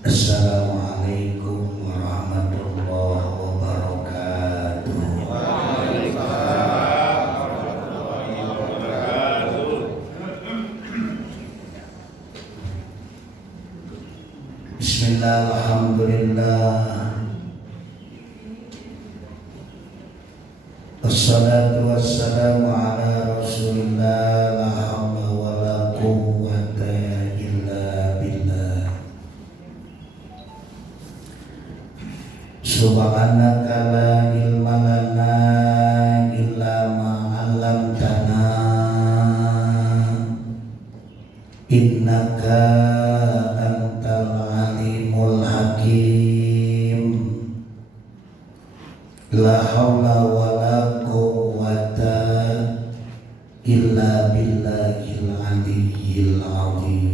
Assalamualaikum warahmatullahi wabarakatuh. Waalaikumsalam warahmatullahi wabarakatuh. Bismillah, alhamdulillah, wassalatu wassalamu ala rasulillah, la hawla wa la quwwata illa billah. Subhanaka la ilma lana illa ma 'allamtana, innaka antal alimul hakim. La haula wa la quwwata illa billahil aliyyil azim.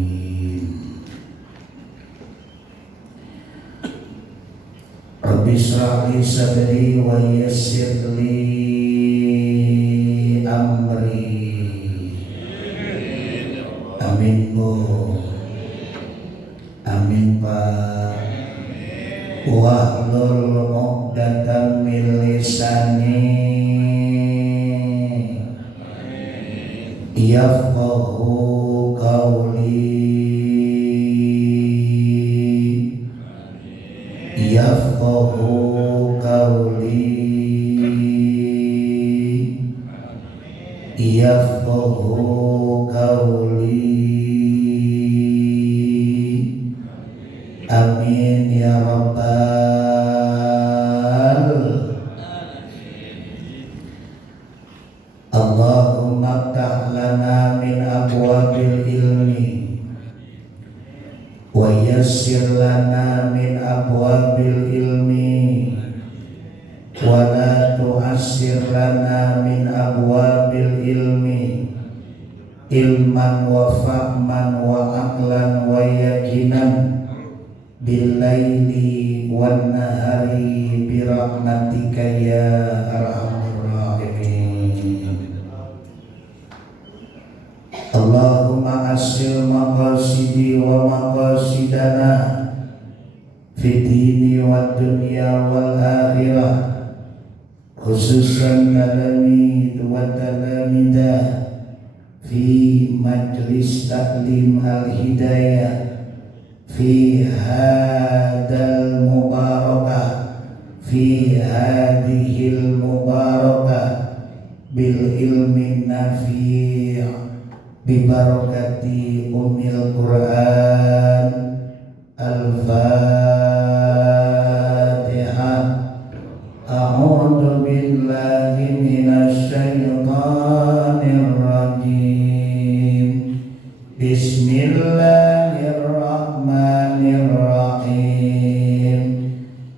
Rabbi shrah li sadri wa yassir li amri. Amin Bu. Amin Pak. Wahlul 'uqdatam min lisani yafqahu qawli. Yafqahu qawli. Yafqahu qawli. Amin ya rabbal. Allahumma ftah lana min abwabil ilmi wa yassir lana min abwabil ilmi wa la tu'assir lana min abwabil ilmi ilman wa fahman wa aqlan wa yaqinan billaili wan nahari birahmatika ya arhamar rahimin. Allahumma asil maqasidi wa maqasidana fi dini wa dunya wal akhirah, khususan talami wa talamidah fi majlis taklim al-hidayah fi hadal mubarakah, fi hadihil mubarakah bil ilmi nafi' bi barakati ummil Qur'an. Al-Fatihah. A'udzu billahi minasy syaithanir rajim. Bismillahirrahmanirrahim.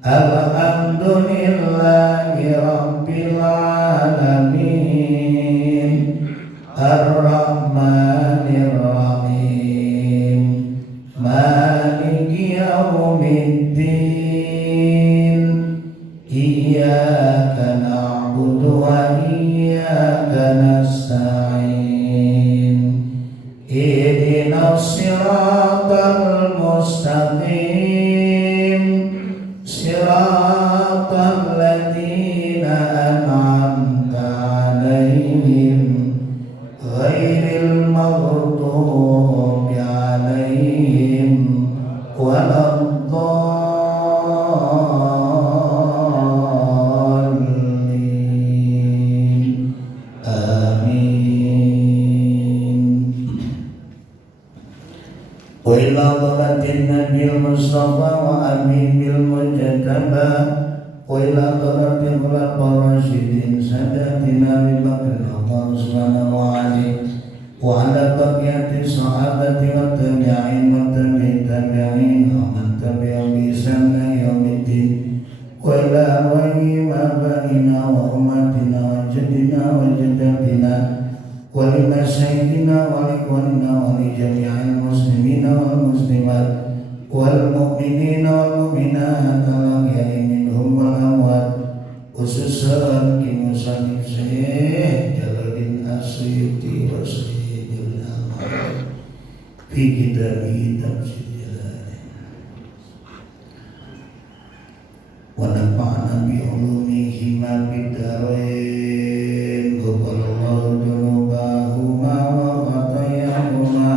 Alhamdulillahi rabbil alamin. Ar-Rahmanir-Rahim. Maliki yaumiddin. Iyyaka na'budu wa iyyaka nasta'in. Ihdinas siratal mustaqim. Siratal ladzina an'amta 'alaihim ghairil maghdubi 'alaihim waladdallin. Amin. Wa ila dhalatin nabil mustafa wa amin bil mujtaba wa ila dhalatin khulafar rasyidin sadatina bi bakr Allah subhanahu wa ta'ala wa ala baqiyati sahabati wa tabi'in wa tabi'in wa man tabi'ahum bi ihsan ila yaumiddin wa ila arwahi abaina wa ummatina wa jaddina wa jaddatina wa li masyayikhina wa li ikhwanina wa li jami'il muslimina wal muslimat wal mu'minina wal mu'minat al-ahya'i minhum wal amwat, khususan ki musannif Syekh Jalaluddin As-Suyuti wa Sayyidil Amal fi kitabih Tafsir Jalalain. بعلومهما بالدارين غفر الله ذنوبهما وخطاياهما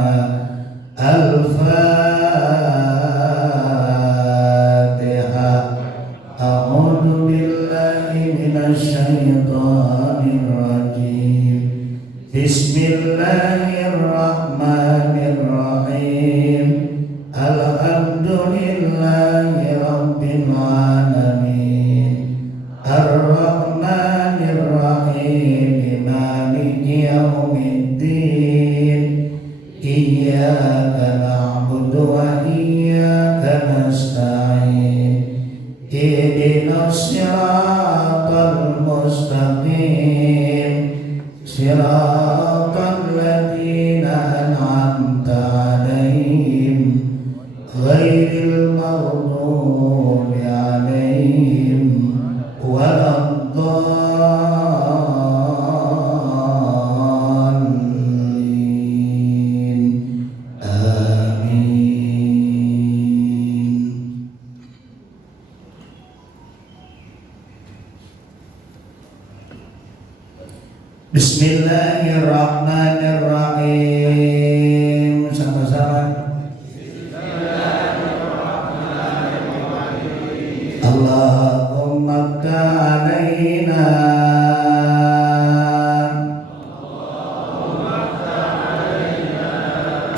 الفاتحة أعوذ بالله من الشيطان الرجيم بسم الله الرحمن الرحيم الحمد لله رب العالمين الرحمن الرحيم مالك يوم الدين إياك نعبد وإياك نستعين اهدنا الصراط المستقيم صراط الذين أنعمت عليهم غير المغضوب عليهم ولا الضالين آمين. Bismillahirrahmanirrahim. Sama-sama. Allahumma alaina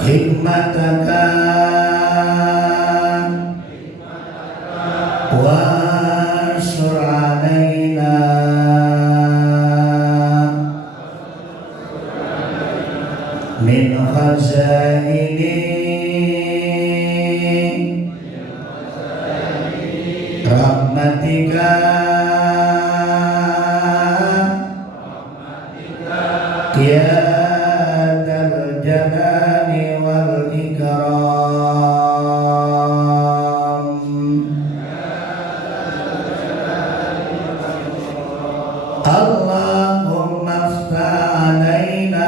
hikmataka wa ansur alaina min khazaini rahmatika ya dzal jalali wal ikram. Allahumma iftah alaina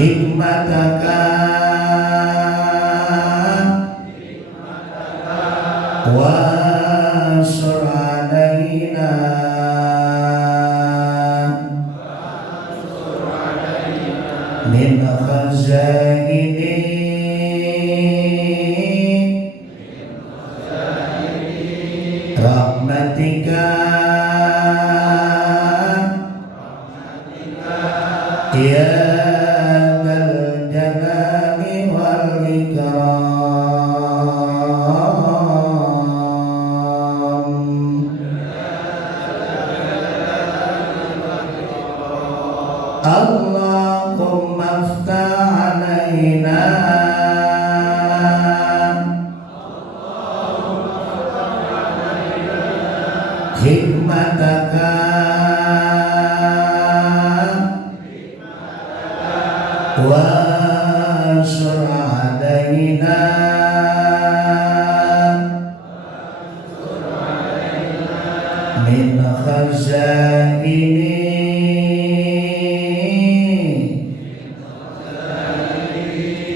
hikmataka wa ansur alaina min khazaini rahmatika ya Allahumma iftah alaina hikmataka wa ansur alaina min khazaini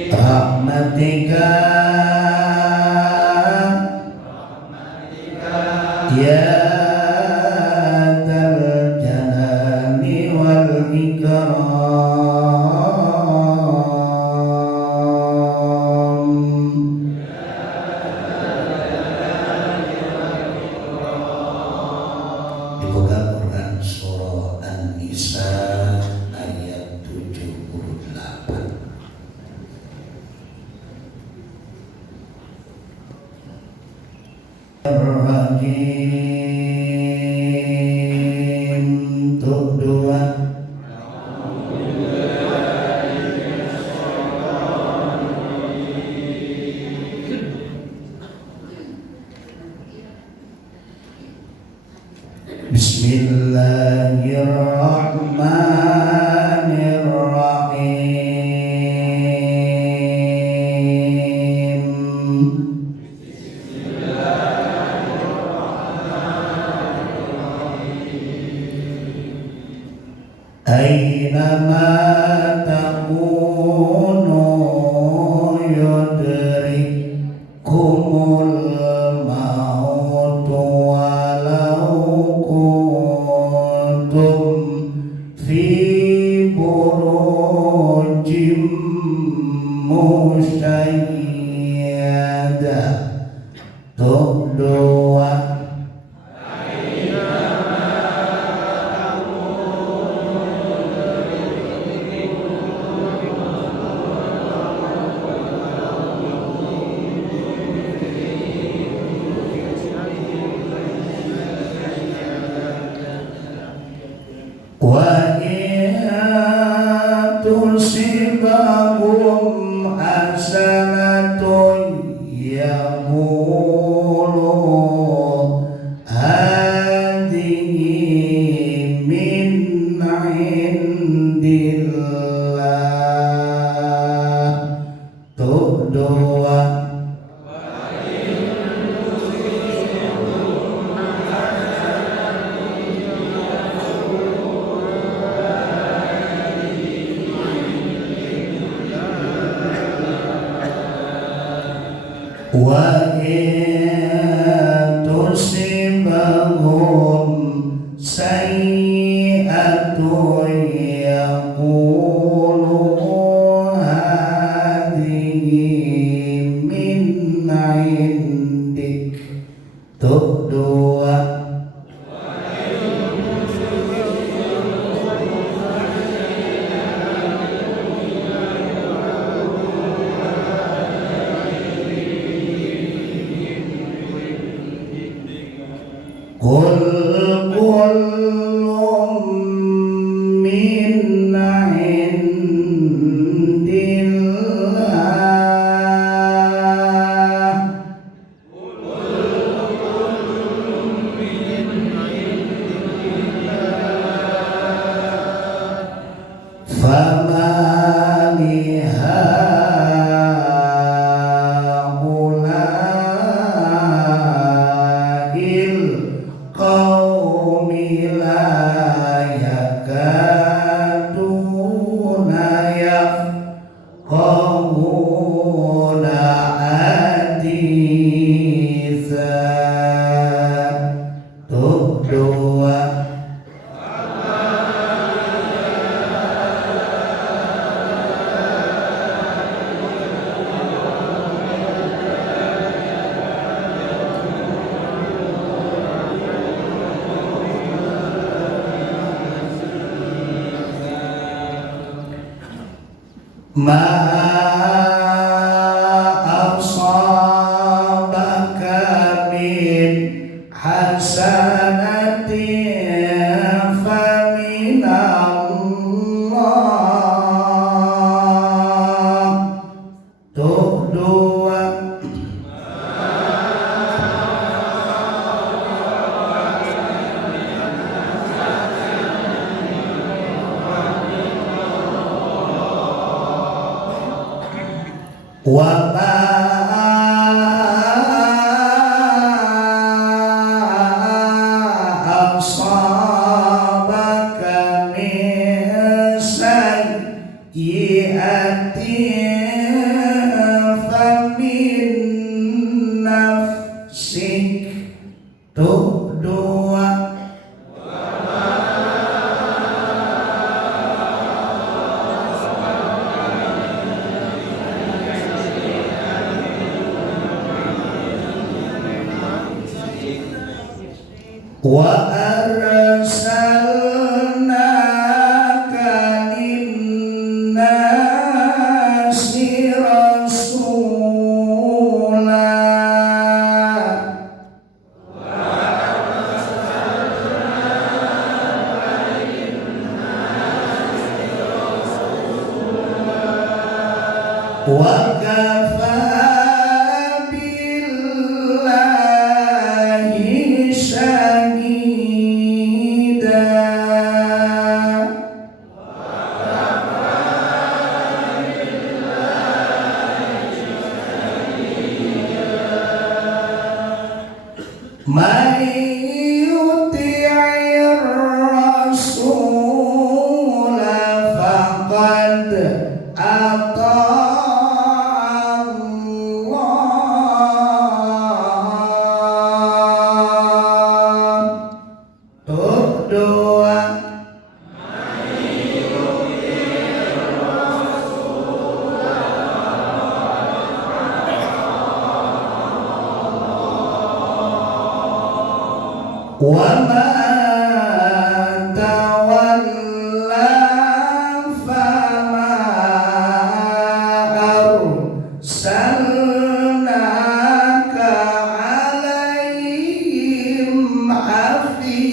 rahmatika ya dzal jalali wal ikram. Dibuka Quran surah An-Nisa ayat 78. Rajim untuk dua. Bismillahirrahmanirrahim. Aynama takunu yudrikum fi burujim musyayyada. Tuh doa wa tusibahum hasanatun yaqulu hadhihi min indillah. Tuh doa wa tusibahum sayyi'atun yaqulu hadhihi min indik. Tuh doa Qul kullum min indillah. Fama lihaula'il qaumi la yakaduna yafqahuna haditha. Tuh doa ma asabaka min hasanatin faminallah. Tuh doa wa ma asabaka min sayyi'atin famin nafsik. Tuh doa wa arsalnaka linnasi rasula. Wa kafa billahi shahida. Man yuti'ir rasula faqad Allah. Tuh doa wa ma tawalla fama arsalnaka alaihim hafiza.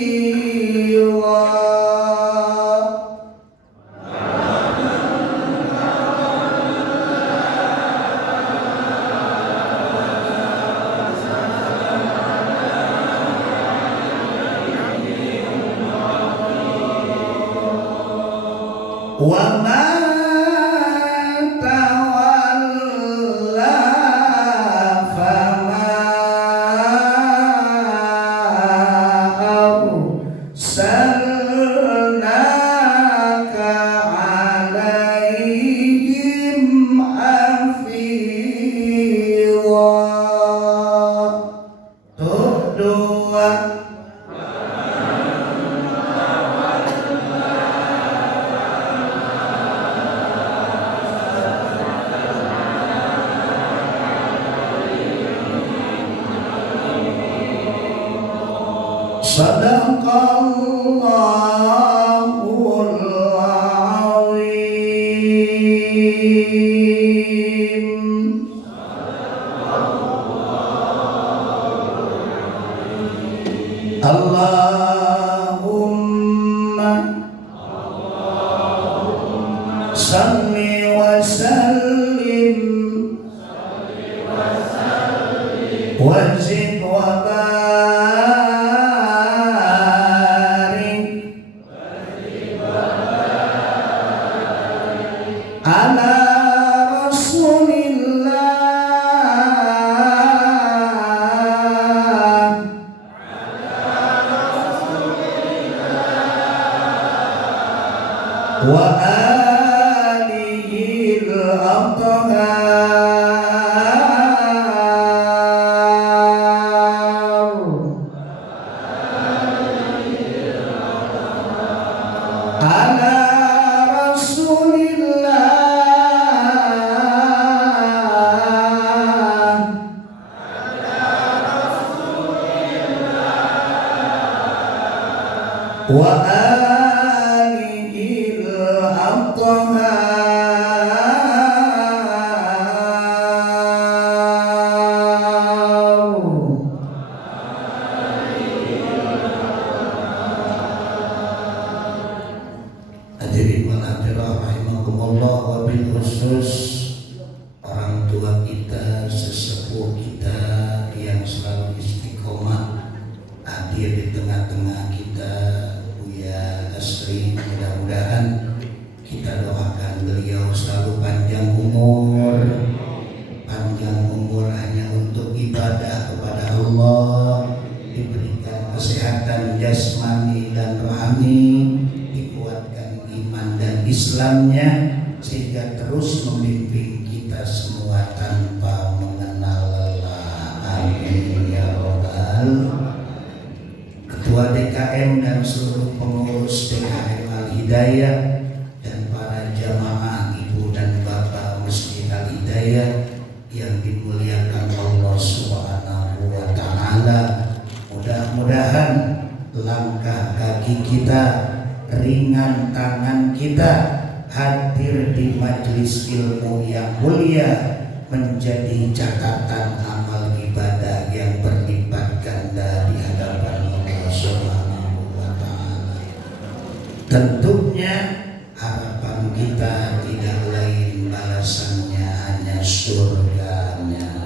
Wa ma tawalla fama arsalnaka alaihim hafiza. Tuh dua. Sadaqallahul azim. Allahumma salli wa sallim wa zid wa ala Rasulillah wa alihi al-athhar ala wa alihil athhar. Hadirin wal hadirat rahimakumullah, wabil khusus orang tua kita, sesepuh kita yang selalu istiqomah hadir di tengah-tengah kita, Buya Asri. Mudah-mudahan kita doakan beliau selalu panjang umur hanya untuk ibadah kepada Allah, diberikan kesehatan jasmani dan rohani, dikuatkan iman dan Islamnya, sehingga terus memimpin kita semua tanpa mengenal lelah. Amin ya Rabbal. Ketua DKM dan seluruh pengurus DKM Al-Hidayah dan para jamaah ibu dan bapak Masjid Al-Hidayah yang dimuliakan Allah Subhanahu wa Ta'ala, mudah-mudahan langkah kaki kita, ringan tangan kita hadir di majelis ilmu yang mulia menjadi catatan amal ibadah yang berlipat ganda di hadapan Allah Subhanahu wa Ta'ala. Tentunya harapan kita tidak lain balasannya hanya surganya.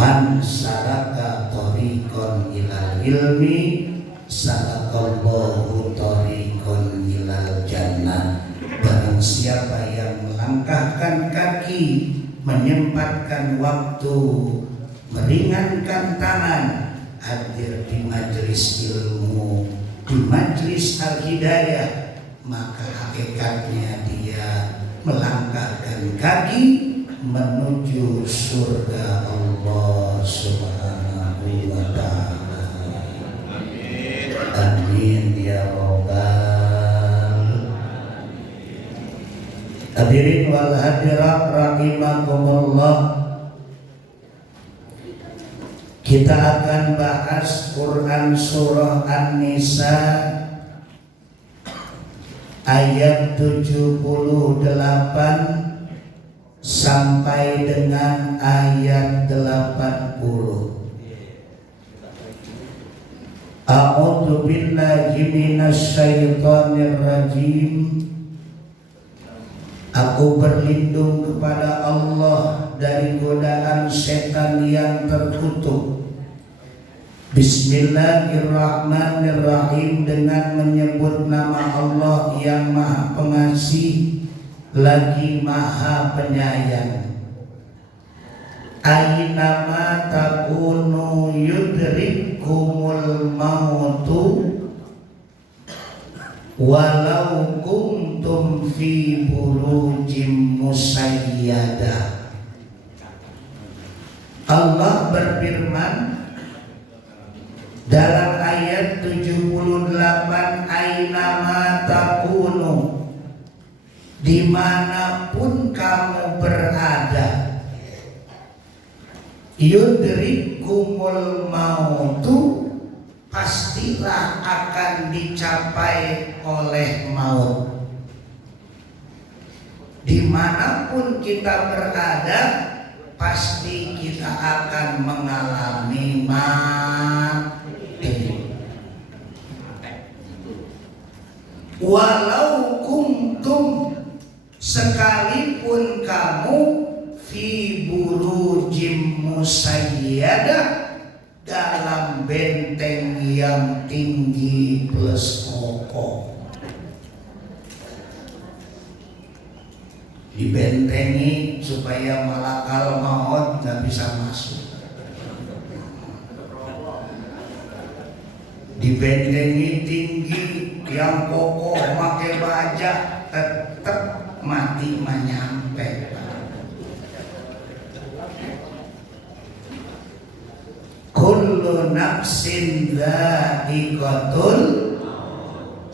Man salaka thariqan ilal ilmi salakallahu thariqan ilal jannah. Barang siapa yang melangkahkan kaki, menyempatkan waktu, meringankan tangan, hadir di majelis ilmu, di majelis Al-Hidayah, maka hakikatnya dia melangkahkan kaki menuju surga Allah Subhanahu wa Ta'ala. Amin ya Rabbal. Hadirin wal hadirat rahimakumullah. Kita akan bahas Quran surah An-Nisa ayat 78 sampai dengan ayat 80. A'udzu billahi minasy syaithanir rajim. Aku berlindung kepada Allah dari godaan setan yang terkutuk. Bismillahirrahmanirrahim, dengan menyebut nama Allah yang Maha Pengasih lagi Maha Penyayang. Ainama takunu yudrikumul mautu walau kuntum fi burujim musayyadah. Allah berfirman dalam ayat 78, ainama takunu, dimanapun kamu berada, yudrikumul mautu, pastilah akan dicapai oleh maut. Dimanapun kita berada, pasti kita akan mengalami mati. Walau kuntum, sekalipun kamu fi burujim musayyadah, dalam benteng yang tinggi plus kokoh. Dibentengi supaya malakal maut nggak bisa masuk. Dibentengi tinggi yang kokoh, pakai baja, tetap mati menyampe. Kullu nafsin dha'iqatul,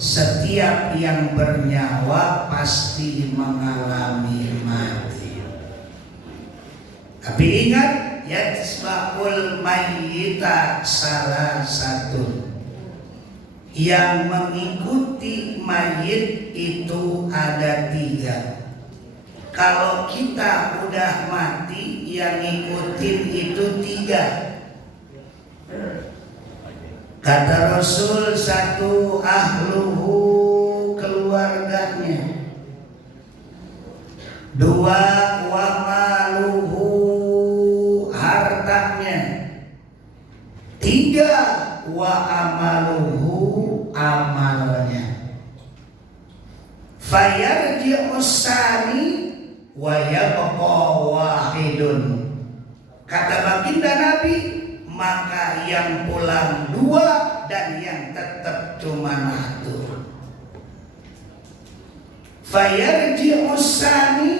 setiap yang bernyawa pasti mengalami mati. Tapi ingat, yatsba'ul mayyita salah satu, yang mengikuti mayit itu ada 3. Kalau kita udah mati, yang ngikutin itu 3. Kata Rasul, 1 ahluhu, keluarganya. 2 wa maluhu, hartanya. 3 wa amaluhu, amalnya. Fayarji'us sani wa yabqa wahidun. Kata baginda Nabi, maka yang pulang 2 dan yang tetap cuma 1. Fayarji'us sani,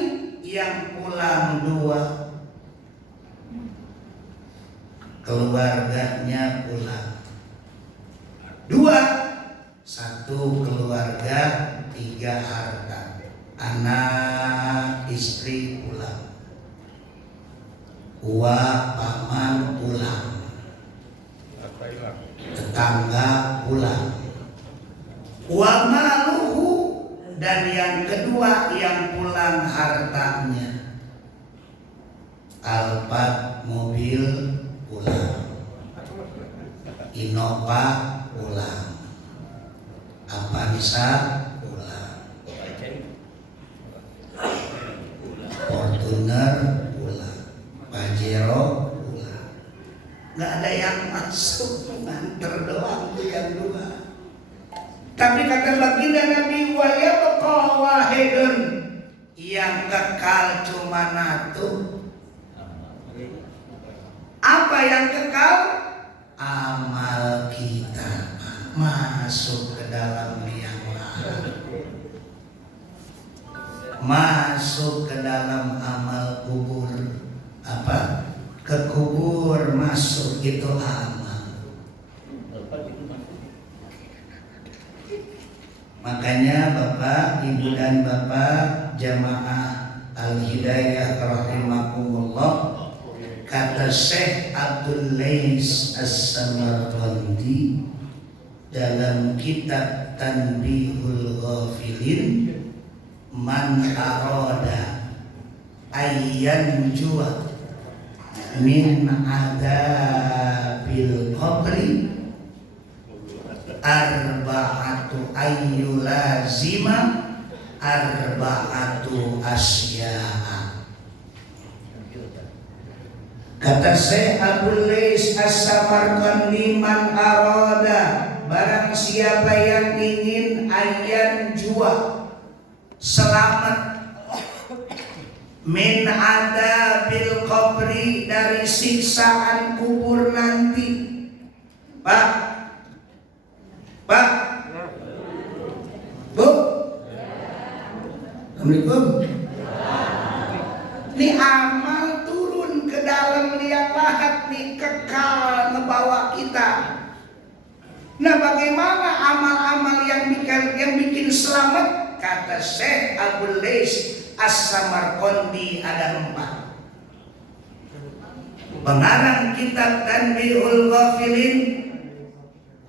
yang pulang 2, keluarganya pulang 2. 1 keluarga, 3 harta. Anak istri pulang, uang paman pulang, tetangga pulang. Wa maluhu, dan yang kedua yang pulang hartanya. Alphard mobil pulang, Innova pulang, Avanza pulang, Fortuner pulang, Pajero pulang. Nggak ada yang masuk, nganter doang tuh yang 2. Tapi kata baginda Nabi, wa yabqa wahidun, yang kekal cuma 1. Apa yang kekal? Amal kita masuk ke dalam liang lahat, masuk ke dalam amal kubur. Apa? Ke kubur masuk itu amal. Makanya Bapak, Ibu dan Bapak jamaah Al-Hidayah rahimakumullah, Kata Syekh Abdul Lais As-Samarqandi dalam kitab Tanbihul Ghafilin, man arada ayyan jua min adabil qabri arba'atu ayyulazima arba'atu asya'a. Kata Syekh Abdul Lais As-Samarqandi, man arada, barang siapa yang ingin ayyan jua, selamat, min adabil qabri, dari siksaan kubur nanti. Pak, Bu, Assalamualaikum. Ini amal turun ke dalam liang lahat nih, kekal ngebawa kita. Nah, bagaimana amal-amal yang bikin selamat? Kata Syekh Abdul Lais As-Samarqandi ada 4. Pengarang kitab Tanbihul Ghafilin,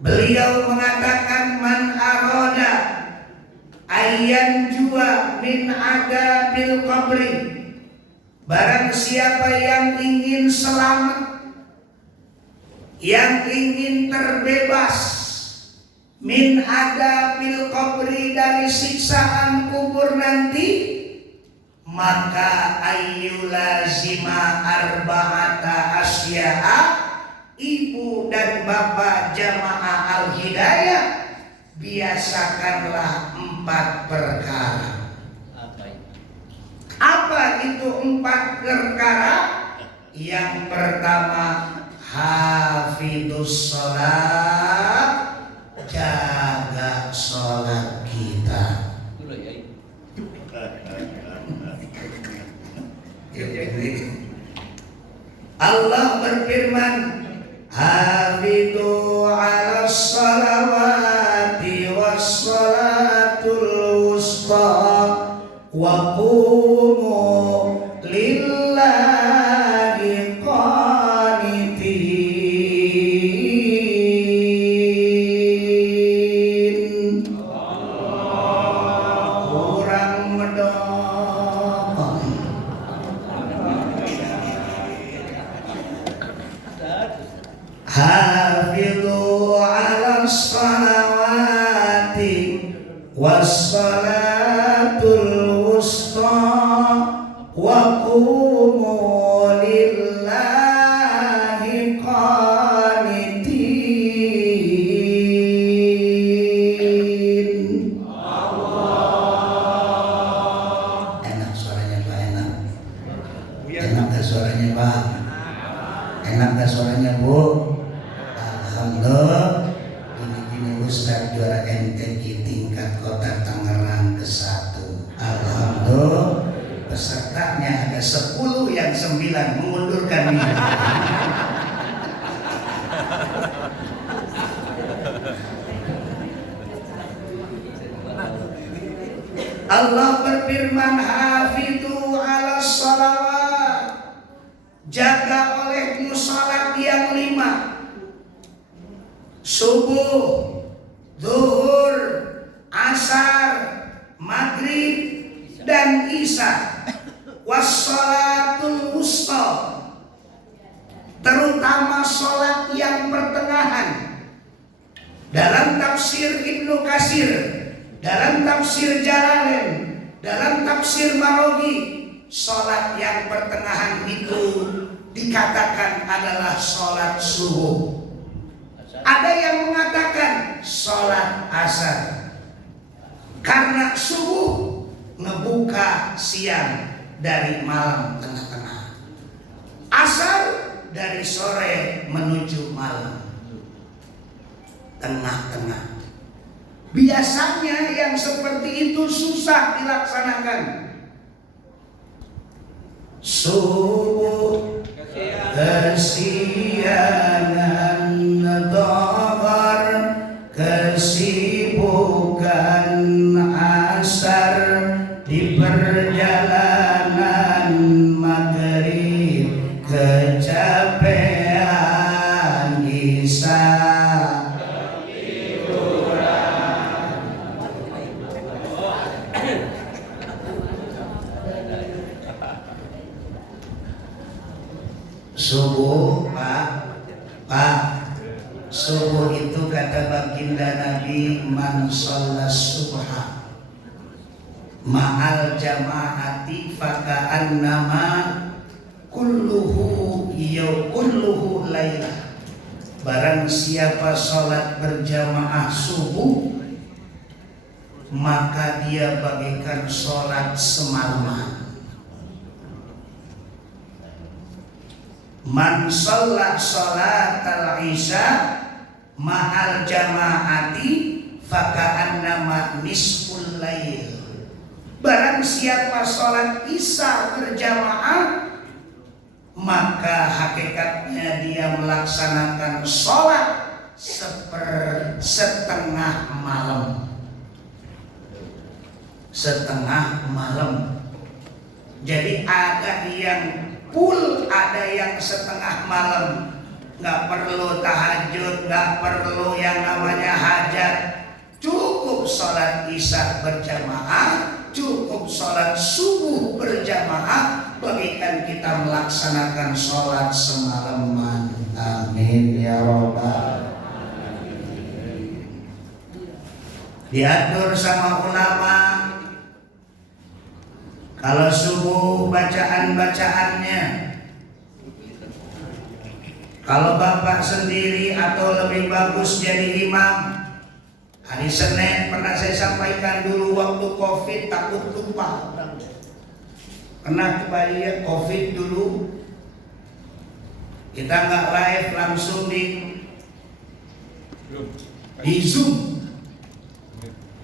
beliau mengatakan, man arada ayyan jua min adabil qabri, barang siapa yang ingin selamat, yang ingin terbebas, min adabil qabri, dari siksaan kubur nanti, maka ayyulazima arba'ata asya'a, ibu dan bapak jamaah al-hidayah, biasakanlah 4 perkara. Apa itu 4 perkara? Yang pertama, hafidus sholat, jaga sholat kita. Allah berfirman, hafidu ala sholawati was sholatul wusta wa qumu lillahi qanitin. Kurang medok. Hafidhu ala sholawati was sholatul wusta wa qumu lillahi qanitin. Enak suaranya Pak, enak. Enak gak suaranya Pak? Enak gak suaranya Bu? Alhamdulillah. Gini-gini Ustaz juara MTQ tingkat kota Tangerang ke-1. Alhamdulillah. Pesertanya ada 10, yang 9 mengundurkan diri. Allah berfirman, hafidhu ala sholawat, jaga olehmu salat yang 5, subuh, zuhur, asar, maghrib, dan isya. Wassalatul wusta, terutama sholat yang pertengahan. Dalam tafsir Ibnu Katsir, dalam tafsir Jalalain, dalam tafsir Marogi, sholat yang pertengahan itu dikatakan adalah sholat subuh. Ada yang mengatakan sholat asar, karena subuh ngebuka siang dari malam tengah-tengah, asar dari sore menuju malam tengah-tengah. Biasanya yang seperti itu susah dilaksanakan. Subuh kesiangan, dohor kesibukan, asar di perjalanan, maghrib kecapean. Subuh, Pak, subuh itu kata baginda Nabi, man sholat subha ma'al jama'ati faka'annama kulluhu laylah. Barang siapa sholat berjamaah subuh, maka dia bagaikan sholat semalaman. Man sholat al-isya ma'al jama'ati faka'annama nisful lail. Barang siapa sholat isya berjamaah, maka hakikatnya dia melaksanakan sholat setengah malam. Setengah malam. Jadi ada yang full, ada yang setengah malam. Nggak perlu tahajud, nggak perlu yang namanya hajat. Cukup sholat isya berjamaah, cukup sholat subuh berjamaah, bagikan kita melaksanakan sholat semalaman. Amin ya Rabbal. Diatur sama ulama, kalau subuh bacaan-bacaannya, kalau bapak sendiri atau lebih bagus jadi imam. Hari Senin pernah saya sampaikan dulu waktu COVID, takut lupa. Pernah kebayang COVID dulu, kita nggak live langsung di Zoom.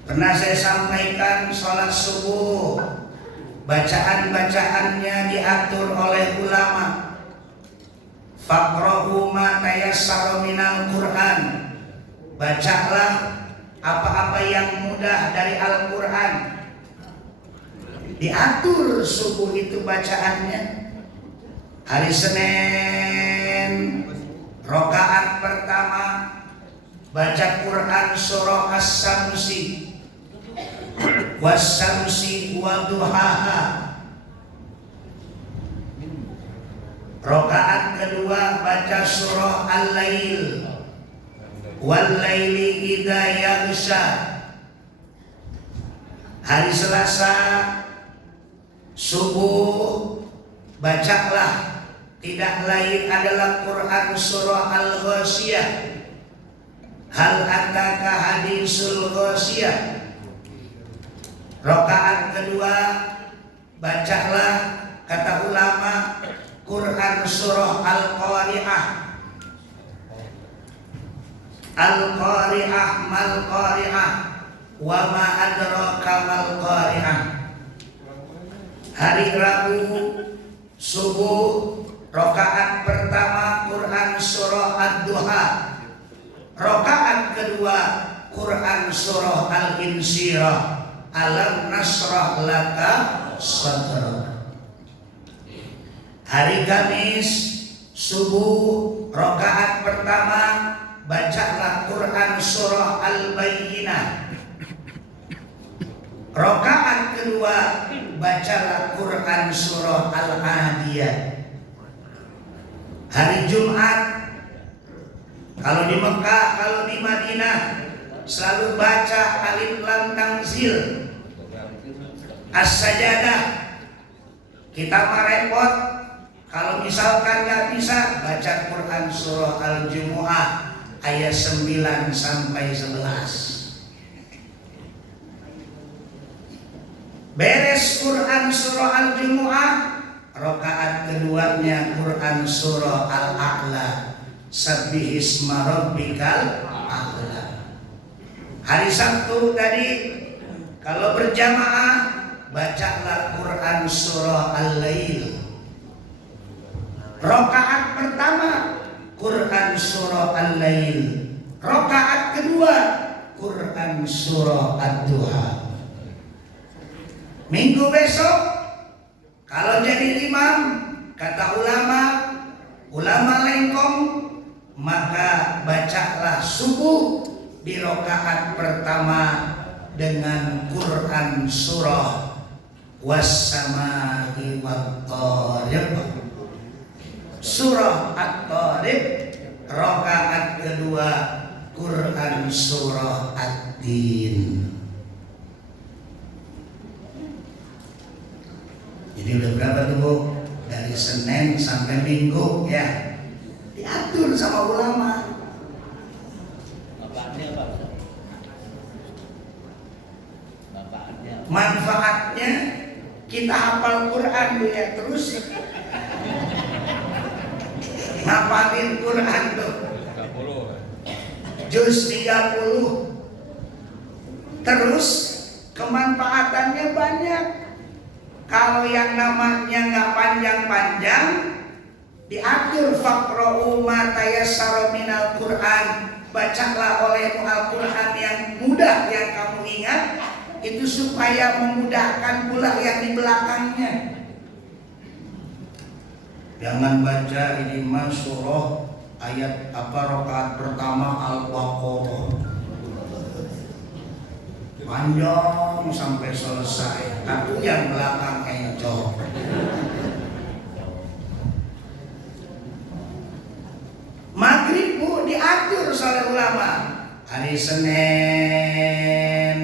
Pernah saya sampaikan sholat subuh, bacaan-bacaannya diatur oleh ulama. Faqra'u ma tayassara minal Qur'an. Bacalah apa-apa yang mudah dari Al-Quran. Diatur subuh itu bacaannya. Hari Senin rakaat pertama baca Quran surah As-Samsi, Was-Samsi wa duhaha. Rakaat kedua baca surah Al-Lail, Wal-Laili idza yaghsha. Hari Selasa subuh bacalah tidak lain adalah Quran surah Al-Ghasyiyah. Hal ataka hadisul ghasyiyah. Rakaat kedua bacalah kata ulama Quran surah Al-Qari'ah. Al-Qari'ah mal Qari'ah wa ma adraka mal Qari'ah. Hari Rabu subuh rakaat pertama Quran surah Ad-Duha. Rakaat kedua Quran surah Al-Insyirah. Alam nasrah laka sadrak. Hari Kamis subuh rakaat pertama bacalah Quran surah Al-Bayyinah. Rakaat kedua bacalah Quran surah Al-Adiyah. Hari Jumat, kalau di Mekah, kalau di Madinah, selalu baca Alif Lam Tanzil, As-Sajadah. Kita mah repot, kalau misalkan nggak bisa baca Quran surah Al-Jumu'ah ayat 9 sampai 11. Beres Quran surah Al-Jumu'ah, rakaat keduanya Quran surah Al-A'la, Sabbihisma rabbikal a'la. Hari Sabtu tadi kalau berjamaah bacalah Quran surah Al-Lail. Rakaat pertama Quran surah Al-Lail. Rakaat kedua Quran surah Ad-Duha. Minggu besok kalau jadi imam, kata ulama lengkong, maka bacalah subuh di rakaat pertama dengan Quran surah Was-Samaa'i wat-Thariq. surah At-Tariq, rakaat kedua Quran surah Ad-Din. Jadi udah berapa tuh Bu? Dari Senin sampai Minggu ya, diatur sama ulama. Manfaatnya kita hafal Quran ya, terus ngapalin Quran tuh juz 30, terus kemanfaatannya banyak. Kalau yang namanya nggak panjang-panjang, diatur faqra'u ma tayassara minal Quran, bacalah olehmu Al-Quran yang mudah yang kamu ingat, itu supaya memudahkan pula yang di belakangnya. Jangan baca ini mas surah ayat rakaat pertama Al-Baqarah panjang sampai selesai, tapi yang belakang encok. Maghrib Bu diatur oleh ulama. Hari Senin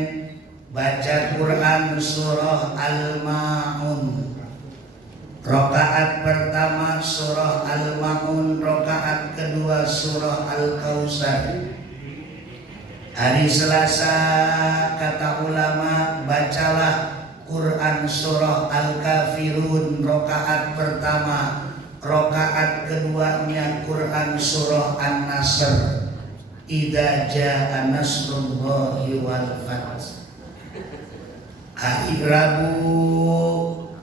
baca Quran surah Al-Ma'un, rakaat pertama surah Al-Ma'un, rakaat kedua surah Al-Kautsar. Hari Selasa kata ulama bacalah Quran surah Al-Kafirun, rakaat pertama, rakaat keduanya Quran surah An-Nasr, idza jaa nasrullahi wal fath. Hari Rabu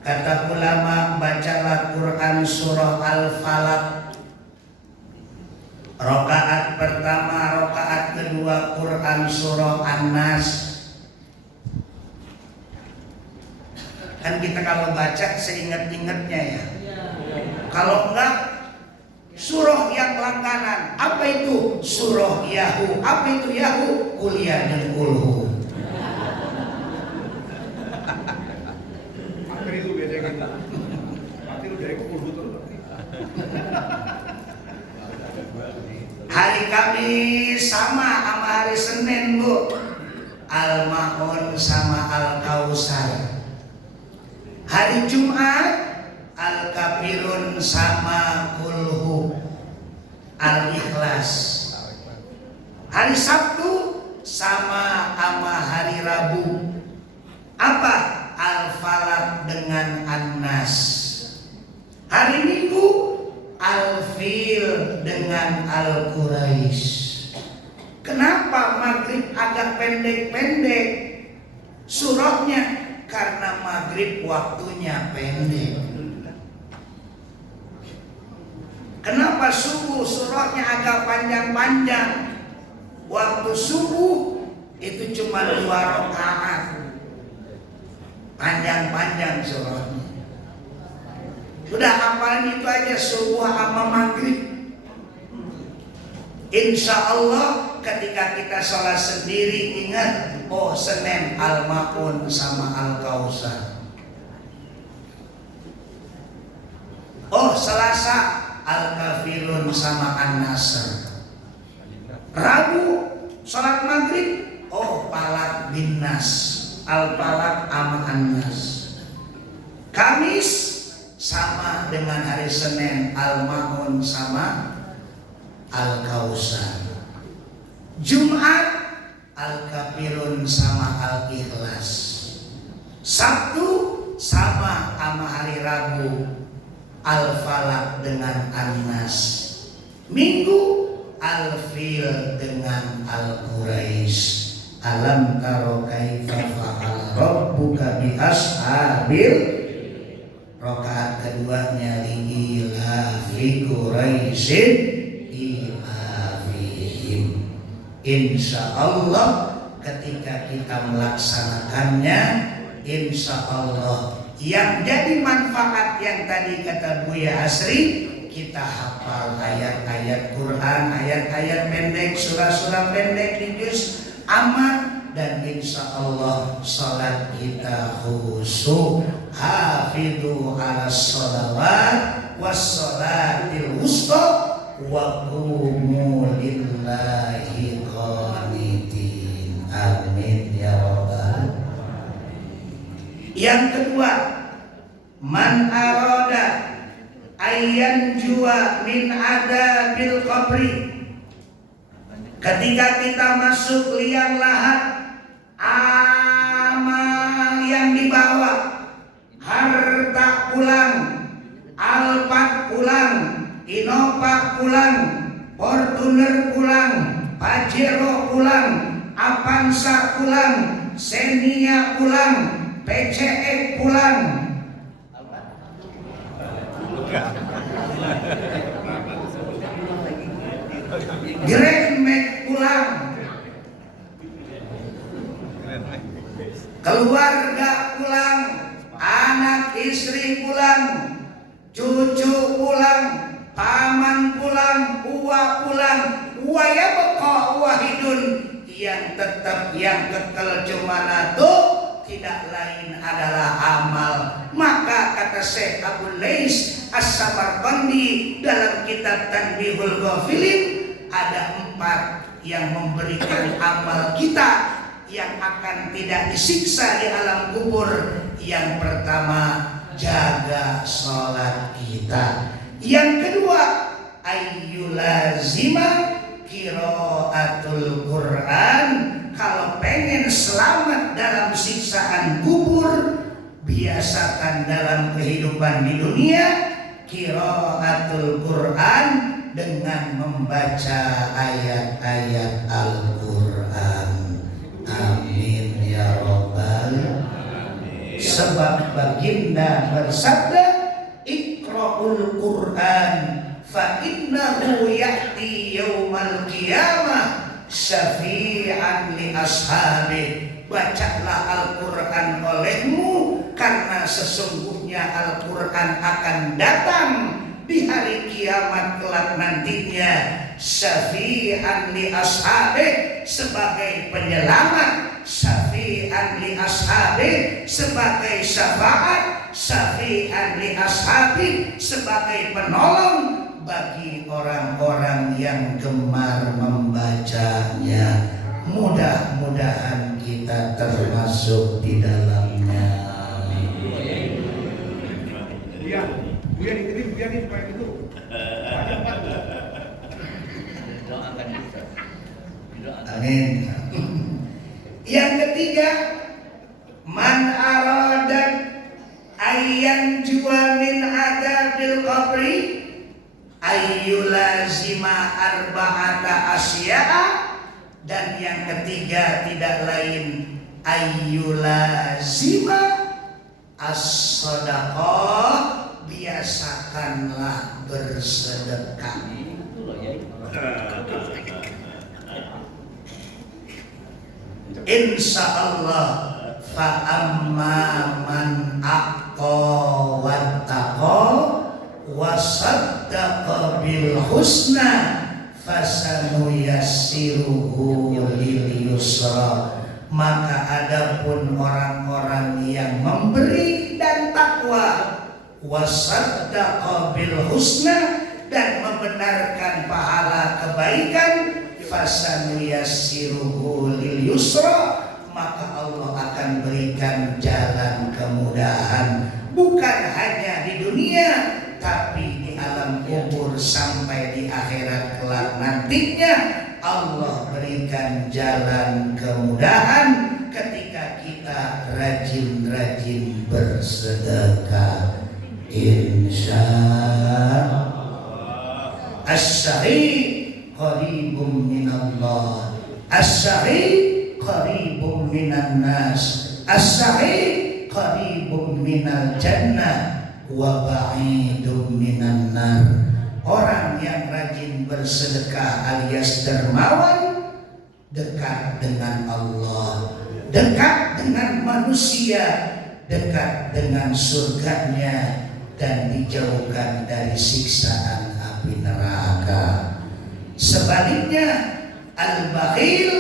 kata ulama bacalah Quran surah Al-Falaq, rakaat pertama, rakaat kedua Quran surah An-Nas. Kan kita kalau baca seingat-ingatnya ya. Kalau enggak surah yang langganan. Apa itu? Surah Yahu. Apa itu Yahu? Kuliah dan kulhu. Akhir itu biasanya kan. Akhir dari kulhu terus. Hari Kamis sama hari Senin Bu, Al-Ma'un sama Al-Kautsar. Hari Jumat Al-Kafirun sama Kulhu, Al-Ikhlas. Hari Sabtu sama hari Rabu apa? Al-Falaq dengan An-Nas. Hari Minggu Al-Fil dengan Al-Quraisy. Kenapa Maghrib agak pendek-pendek surahnya? Karena Maghrib waktunya pendek. Kenapa subuh surahnya agak panjang-panjang? Waktu subuh itu cuma 2 rakaat, panjang-panjang surahnya. Sudah hafalin itu aja subuh sama Maghrib. Insya Allah ketika kita sholat sendiri ingat, oh Senin Al-Ma'un sama Al-Kautsar, oh Selasa Al-Kafirun sama An-Nasr, Rabu sholat Maghrib, oh Falaq bin Nas, Al-Falaq sama An-Nas, Kamis sama dengan hari Senin Al-Ma'un sama Al-Kautsar, Jumat Al-Kafirun sama Al-Ikhlas, Sabtu sama hari Rabu Al-Falaq dengan An-Nas, Minggu Al-Fil dengan Al-Quraisy. Alam taro kaifa fa'ala rabbuka bi ashabil, rakaat keduanya ila fi Quraisyin ilafihim. Insya Allah ketika kita melaksanakannya, insya Allah yang jadi manfaat yang tadi kata Buya Asri, kita hafal ayat-ayat Quran, ayat-ayat pendek, surah-surah pendek di juz aman, dan insya Allah salat kita khusyuk. Hafidhu ala sholawat wassalatil wusta wa qumu lillahi qanitin. Amin ya rabbal. Yang kedua, man arada ayyan jua min adabil qabri. Ketika kita masuk liang lahat, amal yang dibawa, harta pulang, Alphard pulang, Innova pulang, Fortuner pulang, Pajero pulang, Avanza pulang, Xenia pulang, PCX pulang, Grand Max pulang, keluarga pulang, anak istri pulang, cucu pulang, paman pulang, uwa pulang, ya beka wahidun, yang tetap yang kekal cuma tuh tidak lain adalah amal. Maka kata Syekh Abu Lais As-Samarqandi dalam kitab Tanbihul Ghafilin, ada 4 yang memberikan amal kita yang akan tidak disiksa di alam kubur. Yang pertama, jaga sholat kita. Yang kedua, ayyulazima qiraatul Quran. Kalau pengen selamat dalam siksaan kubur, biasakan dalam kehidupan di dunia qiraatul Quran dengan membaca ayat-ayat Al-Quran. Amin ya rabbal. Sebab baginda bersabda, iqra'ul Quran fa innahu ya'ti yaumal qiyamah syafi'an li ashabi. Bacalah Al-Quran olehmu, karena sesungguhnya Al-Quran akan datang di hari kiamat kelak nantinya, syafi'an li ashabi, sebagai penyelamat, syafi'an li ashabi, sebagai syafaat, syafi'an li ashabi, sebagai penolong bagi orang-orang yang gemar membacanya. Mudah-mudahan kita termasuk di dalamnya. Buya ini supaya itu. Amin. Yang ketiga, man aradat ayyan jua min adabil qabri ayyulazima arba'ata asya'a. Dan yang ketiga tidak lain ayyulazima as-sadaqah. Biasakanlah bersedekah. Insya Allah fa'amma man aqqa wattaqa wa saddaqa bil husna fasanuyassiruhu lil yusra. Maka adapun orang-orang yang memberi dan takwa, wasaddaqa bil husna, dan membenarkan pahala kebaikan, fasanuyassiruhu lil yusra, maka Allah akan berikan jalan kemudahan, bukan hanya di dunia tapi di alam kubur sampai di akhirat kelak nantinya. Allah berikan jalan kemudahan ketika kita rajin-rajin bersedekah. Insyaallah. As-sa'id qaribum minallah, as-sa'id qaribum minan nas, as-sa'id qaribum minal jannah wa ba'idum minan nar. Orang yang rajin bersedekah alias dermawan dekat dengan Allah, dekat dengan manusia, dekat dengan surganya, dan dijauhkan dari siksaan api neraka. Sebaliknya, al-bakhil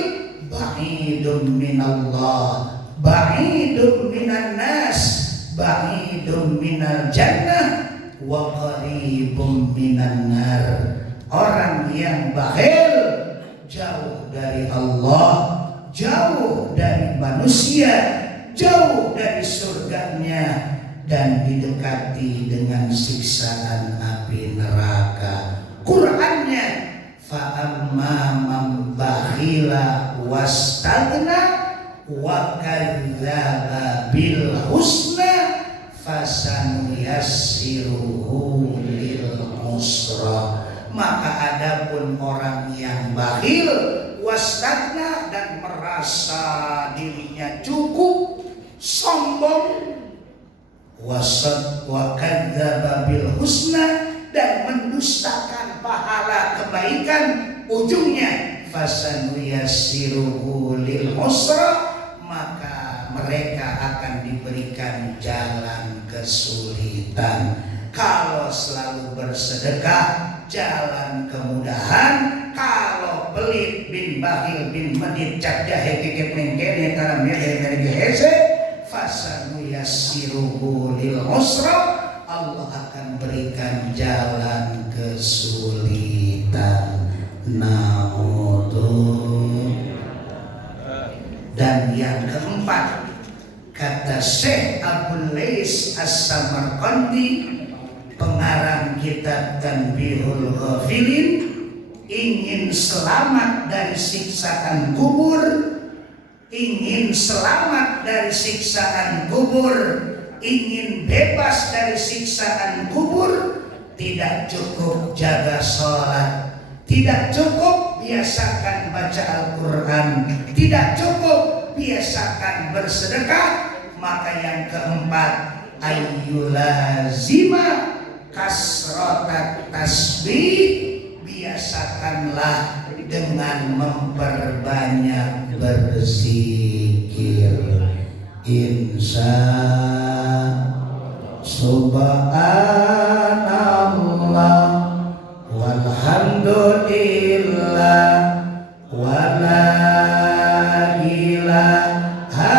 ba'idun minallah, ba'idun minan nas, ba'idun minal jannah, wa qaribum minan nar. Orang yang bakhil jauh dari Allah, jauh dari manusia, jauh dari surganya, dan didekati dengan siksaan api neraka. Qurannya fa'amma man bakhila wastagna wa kadzdzaba bil husna fasanuyassiruhu lil usra. Maka adapun orang yang bakhil wastagna dan merasa dirinya cukup, sombong, wasad wa kadzdzaba bil husna dan mendustakan pahala kebaikan, ujungnya fasanuyassiruhu lil usra, maka mereka akan diberikan jalan kesulitan. Kalau selalu bersedekah, jalan kemudahan. Kalau pelit bin bakhil bin medit cak jahe keket mengkene karam ya dari gehese fasanuyassiruhu lil usra, Allah akan berikan jalan kesulitan. Dan yang keempat, kata Syekh Abul Lais As-Samarqandi, pengarang kitab Tanbihul Ghafilin, ingin selamat dari siksaan kubur, ingin selamat dari siksaan kubur, ingin bebas dari siksaan kubur, tidak cukup jaga sholat, tidak cukup biasakan baca Al-Quran, tidak cukup biasakan bersedekah. Maka yang keempat, ayyulazima kasrotat tasbih, biasakanlah dengan memperbanyak berzikir. Insya subhanallah walhamdulillah wala ilaha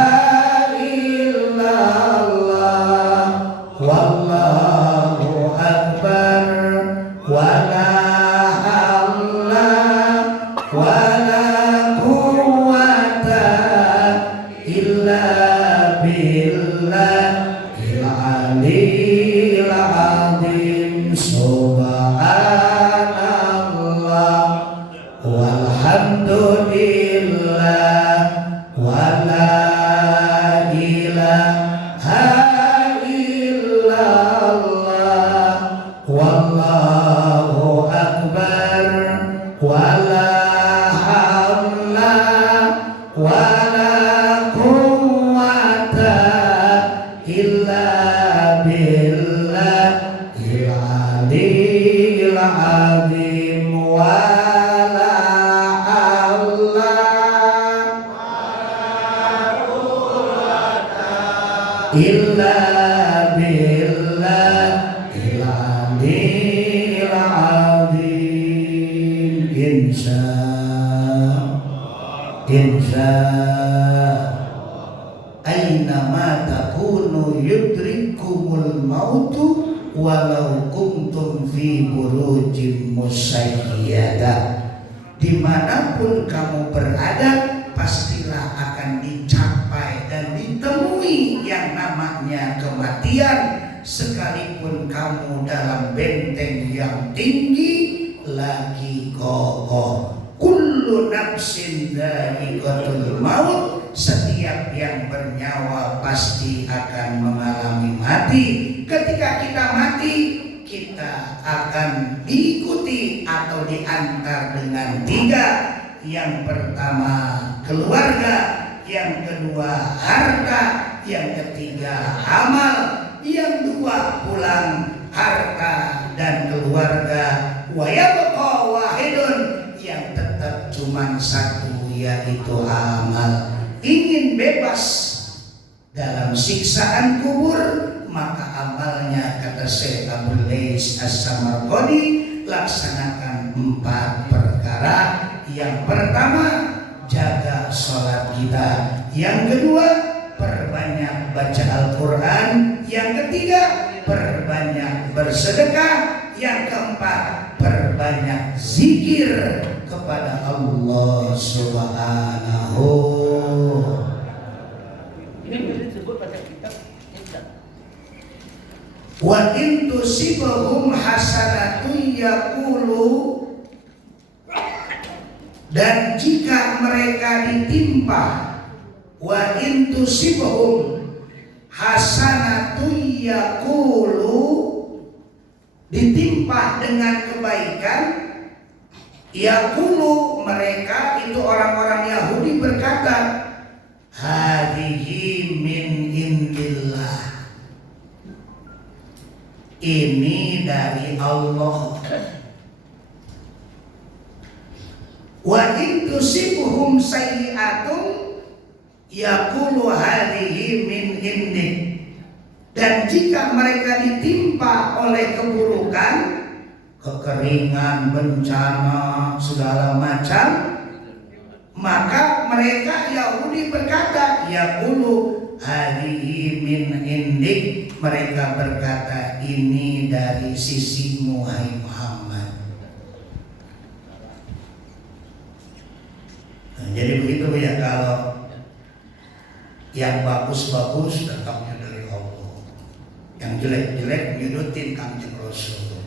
illallah wallahu akbar wala hawla wala quwwata illa billahil aliyyil azim. Subhanallah walhamdulillah wala ilaha illallah wallahu akbar wala hawla wala quwwata illa billahil aliyyil azim. Wala hawla illa billahil aliyyil azim. Insya aynama takunu yudrikumul mautu walau kuntum fi burujim musayyadah. Dimanapun kamu berada, pastilah akan dicapai dan ditemui yang namanya kematian. Sekalipun kamu dalam benteng yang tinggi, lagi kokoh. Kullu nafsin dha'iqatul maut, setiap yang bernyawa pasti akan mengalami mati. Ketika kita mati, kita akan diikuti atau diantar dengan tiga. Yang pertama keluarga, yang kedua harta, yang ketiga amal, yang dua pulang harta dan keluarga. Wa yabqa wahidun, yang tetap cuma satu, yaitu amal. Ingin bebas dalam siksaan kubur, maka amalnya, kata Syekh Abul Lais As-Samarqandi, laksanakan 4 perkara. Yang pertama, jaga sholat kita. Yang kedua, perbanyak baca Al-Quran. Yang ketiga, perbanyak bersedekah. Yang keempat, perbanyak zikir kepada Allah Subhanahu. Ini disebut pada kitab Insan. Wa in tusibhum hasanatun yaqulu, dan jika mereka ditimpa, wa in tusibhum hasanatun yaqulu, ditimpa dengan kebaikan, yaqulu, mereka itu orang-orang Yahudi berkata, hadhihi min indillah, ini dari Allah. Wa in tusibhum sayyi'atun yaqulu hadhihi min indik, dan jika mereka ditimpa oleh keburukan, kekeringan, bencana, segala macam, maka mereka Yahudi berkata, yaqulu hadhihi min indik, mereka berkata, ini dari sisimu hai Muhammad. Nah, jadi begitu ya, kalau yang bagus-bagus datangnya dari Allah, yang jelek-jelek nyudutin Kanjeng Rasul.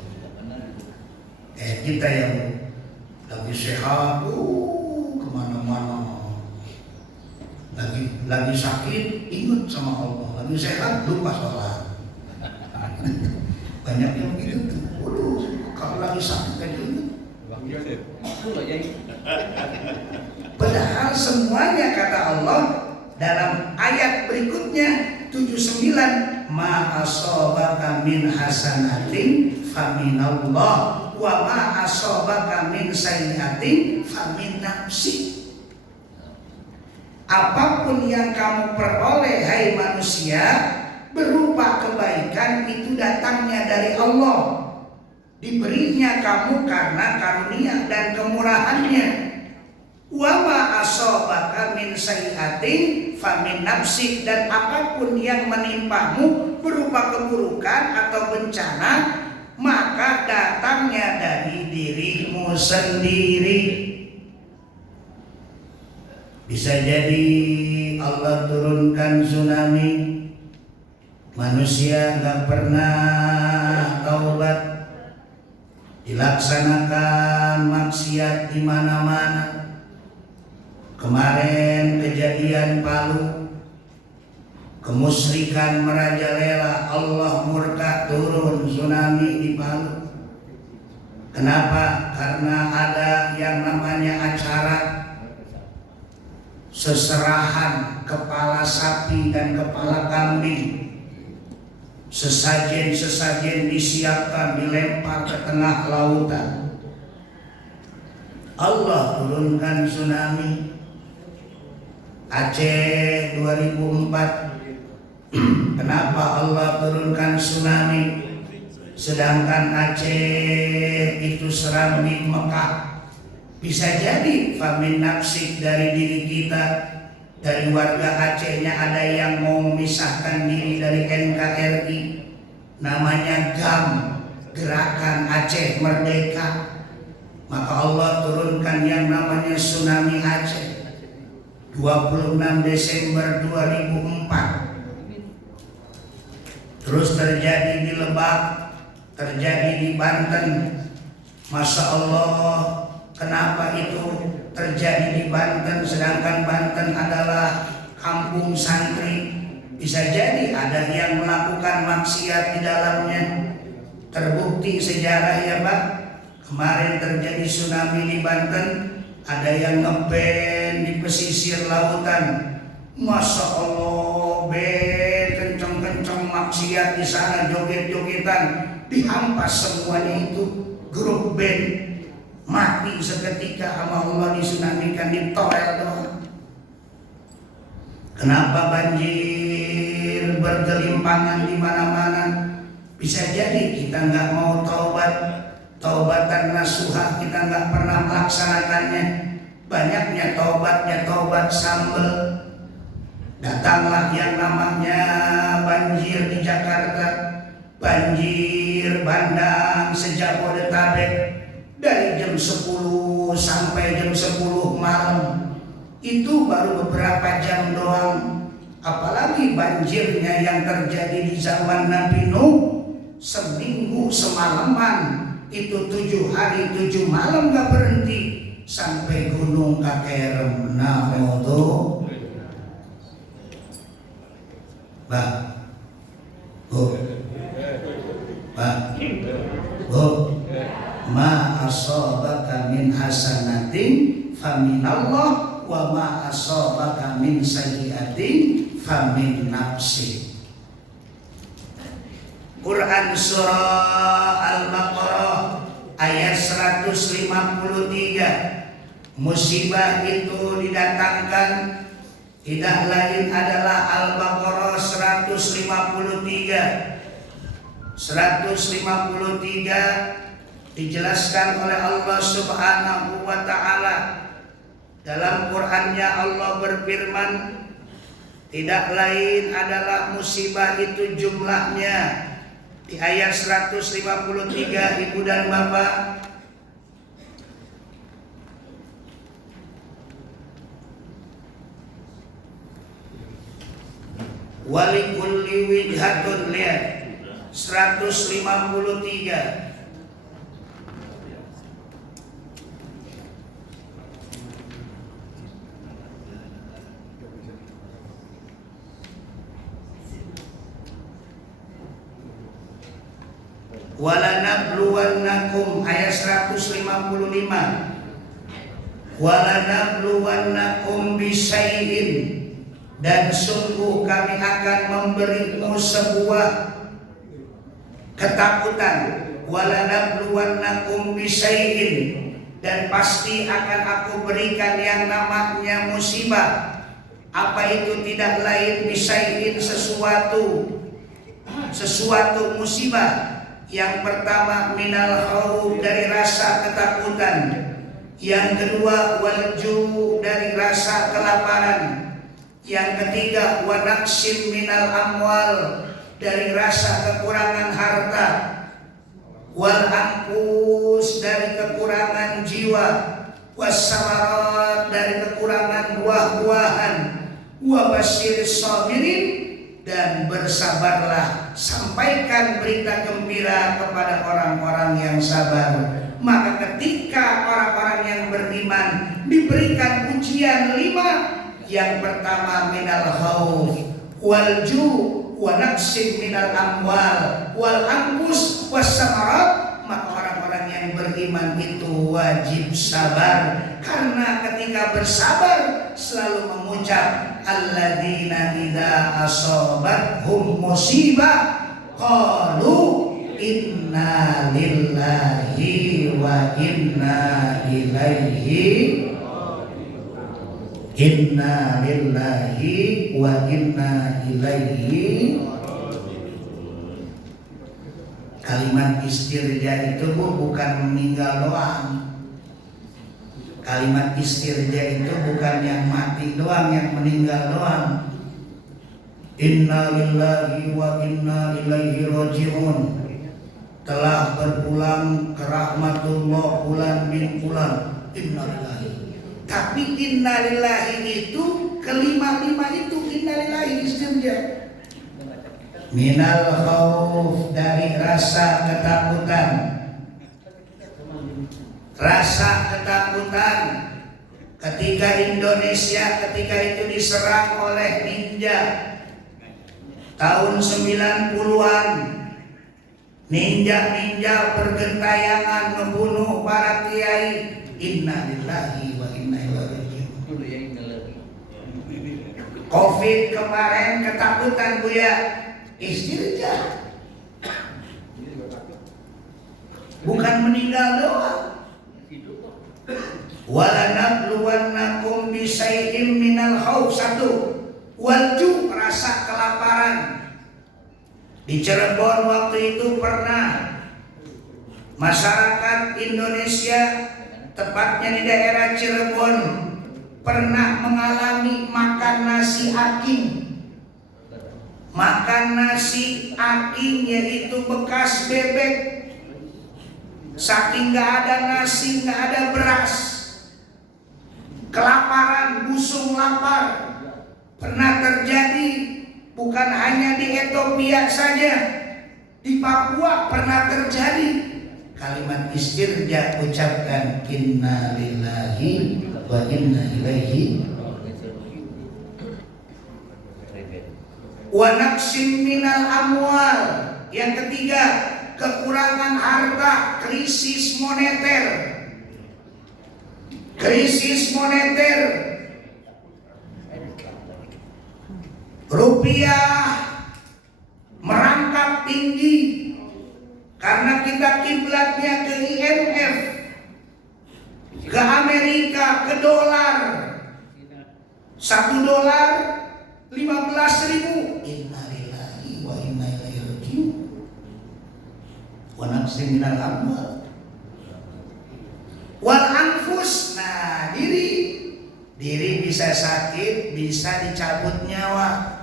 Kita yang lagi sehat, kemana-mana, lagi sakit ingat sama Allah, lagi sehat lupa sholat. Banyak yang begitu tuh. Waduh, kalau lagi sakit aja ingat. Padahal semuanya kata Allah dalam ayat berikutnya 79, ma asobaka min hasanatin faminallah wa ma asobaka min sayyiatin famin nafsi. Apapun yang kamu peroleh hai manusia berupa kebaikan, itu datangnya dari Allah, diberinya kamu karena karunia dan kemurahannya. Wa ma asobaka min sayyiatin famin nafsik, dan apapun yang menimpamu berupa keburukan atau bencana, maka datangnya dari dirimu sendiri. Bisa jadi Allah turunkan tsunami, manusia nggak pernah taubat, dilaksanakan maksiat di mana-mana. Kemarin kejadian Palu, kemusyrikan merajalela, Allah murka, turun tsunami di Palu. Kenapa? Karena ada yang namanya acara seserahan kepala sapi dan kepala kambing. Sesajen-sesajen disiapkan, dilempar ke tengah lautan. Allah turunkan tsunami. Aceh 2004, kenapa Allah turunkan tsunami sedangkan Aceh itu serambi Mekah? Bisa jadi famin nafsik, dari diri kita, dari warga Acehnya ada yang mau memisahkan diri dari NKRI, namanya GAM, Gerakan Aceh Merdeka. Maka Allah turunkan yang namanya tsunami Aceh 26 Desember 2004. Terus terjadi di Lebak, terjadi di Banten. Masya Allah, kenapa itu terjadi di Banten sedangkan Banten adalah kampung santri? Bisa jadi ada yang melakukan maksiat di dalamnya. Terbukti sejarah ya Pak. Kemarin terjadi tsunami di Banten, ada yang ngeband di pesisir lautan. Masya Allah, band kenceng-kenceng maksiat di sana, joget-jogetan, dihampas semuanya itu. Grup band mati seketika sama Allah, disunamikan, ditorel doang. Kenapa banjir bergelimpangan di mana-mana? Bisa jadi kita nggak mau taubat. Taubatan nasuha kita nggak pernah melaksanakannya. Banyaknya taubatnya taubat sambel. Datanglah yang namanya banjir di Jakarta. banjir bandang sejabodetabek dari jam 10 sampai jam 10 malam. Itu baru beberapa jam doang. Apalagi banjirnya yang terjadi di zaman Nabi Nuh, seminggu semalaman, itu 7 hari 7 malam gak berhenti sampai gunung Kakerem. Namodo Pak Bu Pak Bu ma asabaka min hasanatin faminallah wa ma asabaka min sayyi'atin famin nafsi. Quran surah Al-Baqarah ayat 153. Musibah itu didatangkan tidak lain adalah Al-Baqarah 153 dijelaskan oleh Allah Subhanahu wa taala. Dalam Qur'annya Allah berfirman, tidak lain adalah musibah itu jumlahnya. Di ayat 153, Ibu dan Bapak, walikulli wijhatun, lihat 153. Walanabluwannakum ayat 155. Walanabluwannakum bisyai'in, dan sungguh kami akan memberimu sebuah ketakutan. Walanabluwannakum bisyai'in, dan pasti akan aku berikan yang namanya musibah. Apa itu? Tidak lain bisyai'in, sesuatu musibah. Yang pertama minal khauf, dari rasa ketakutan. Yang kedua walju, dari rasa kelaparan. Yang ketiga wanaksim minal amwal, dari rasa kekurangan harta. Wal anfus, dari kekurangan jiwa. Wassamarat, dari kekurangan buah-buahan. Wabasyiris sabirin, dan bersabarlah, sampaikan berita gembira kepada orang-orang yang sabar. Maka ketika orang-orang yang beriman diberikan ujian 5, yang pertama minal khauf wal ju' wa naqsim minal amwal wal anfus was samarat, maka orang-orang yang beriman itu wajib sabar. Karena ketika bersabar selalu mengucap alladzina idza asabathum musibah qalu inna lillahi wa inna ilaihi Kalimat istirja itu bukan meninggal doang. Kalimat istirja itu bukan yang mati doang, yang meninggal doang. Inna lillahi wa inna ilaihi raji'un, telah berpulang ke rahmatullah fulan bin fulan. Inna lillahi. Tapi inna lillahi itu kelima-lima itu inna lillahi istirja. Minal khauf, dari rasa ketakutan. Rasa ketakutan ketika Indonesia ketika itu diserang oleh ninja tahun 90-an. Ninja bergentayangan membunuh para kiai. Inna lillahi wa inna ilaihi raji'un. Covid kemarin ketakutan Buya, istirja. Bukan meninggal doang. Walanabluwannakum bisyai'im minal khauf, 1, walju, rasa kelaparan. Di Cirebon waktu itu pernah masyarakat Indonesia, tepatnya di daerah Cirebon, pernah mengalami makan nasi aking. makan nasi aking yaitu bekas bebek, saking gak ada nasi, gak ada beras, kelaparan, busung lapar. Pernah terjadi bukan hanya di Ethiopia saja, di Papua pernah terjadi. Kalimat istirja ucapkan inna lillahi wa inna ilaihi wa naqsim minal amwal. Yang ketiga, kekurangan harta, krisis moneter. Krisis moneter. Rupiah merangkak tinggi karena kita kiblatnya ke IMF, ke Amerika, ke dolar. $1 15.000. Innalillahi wa inna ilaihi raji'un. Wa naqsim minal amwal wal anfus. Nah, diri bisa sakit, bisa dicabut nyawa.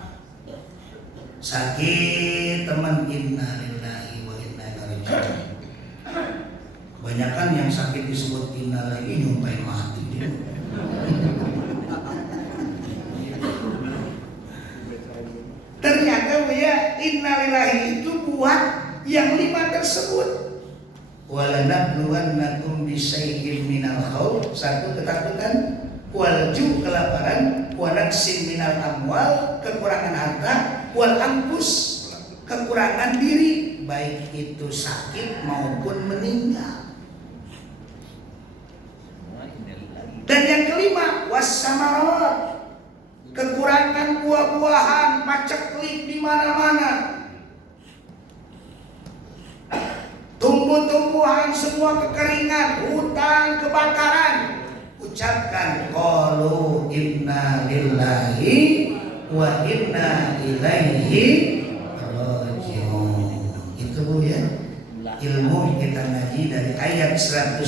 Sakit teman, innalillahi wa inna ilaihi raji'un. Kebanyakan yang sakit disebut innalillahi nyumpain mati dia. Ternyata ya innalillahi itu buat yang 5 tersebut. Walanabluwannakum bisyai'in minal khauf, 1 ketakutan, wal ju kelaparan, wa naqsin minal amwal kekurangan harta, wal anfus kekurangan diri, baik itu sakit maupun meninggal. Dan yang kelima, wassamarat, kekurangan buah-buahan, paceklik di mana-mana. Tumbuh-tumbuhan semua kekeringan, hutan kebakaran. Ucapkan qalu inna lillahi wa inna ilaihi raji'un. Itu Bu ya, ilmu kita ngaji dari ayat 155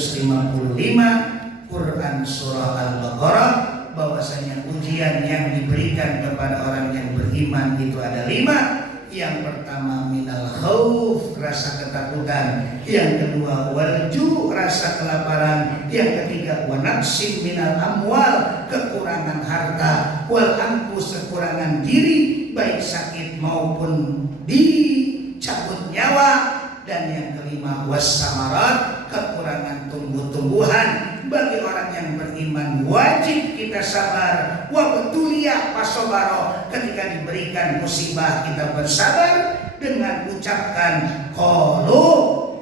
Quran surah Al-Baqarah, bahwasanya ujian yang diberikan kepada orang yang beriman itu ada 5. Yang pertama minal khauf, rasa ketakutan. Yang kedua walju, rasa kelaparan. Yang ketiga wa naqsim minal amwal, kekurangan harta. Wal anfus, kekurangan diri, baik sakit maupun dicabut nyawa. Dan yang kelima wassamarat, kekurangan tumbuh-tumbuhan. Bagi orang yang beriman wajib kita sabar. Wa betulia pasobaro, ketika diberikan musibah kita bersabar dengan ucapkan qalu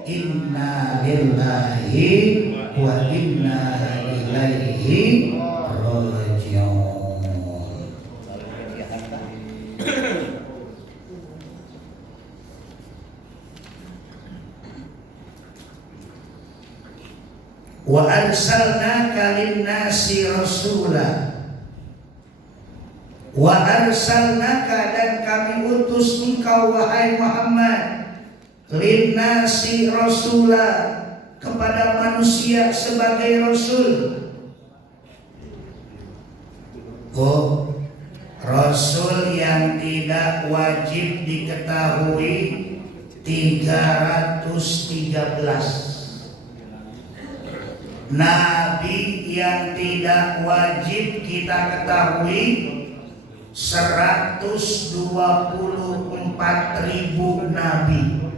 inna lillahi wa inna ilaihi raji'un. Wa arsalnaka linnasi rasula. Wa arsalnaka, dan kami utus engkau wahai Muhammad, linnasi rasula, kepada manusia sebagai rasul. Oh, rasul yang tidak wajib diketahui 313. Nabi yang tidak wajib kita ketahui 124.000 nabi.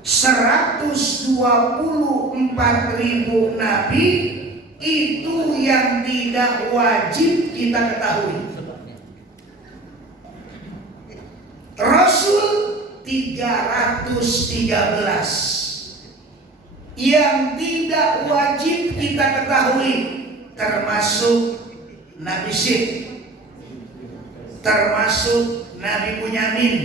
124.000 nabi itu yang tidak wajib kita ketahui. Rasul 313 yang tidak wajib kita ketahui, termasuk Nabi Syed, termasuk Nabi Bunyamin,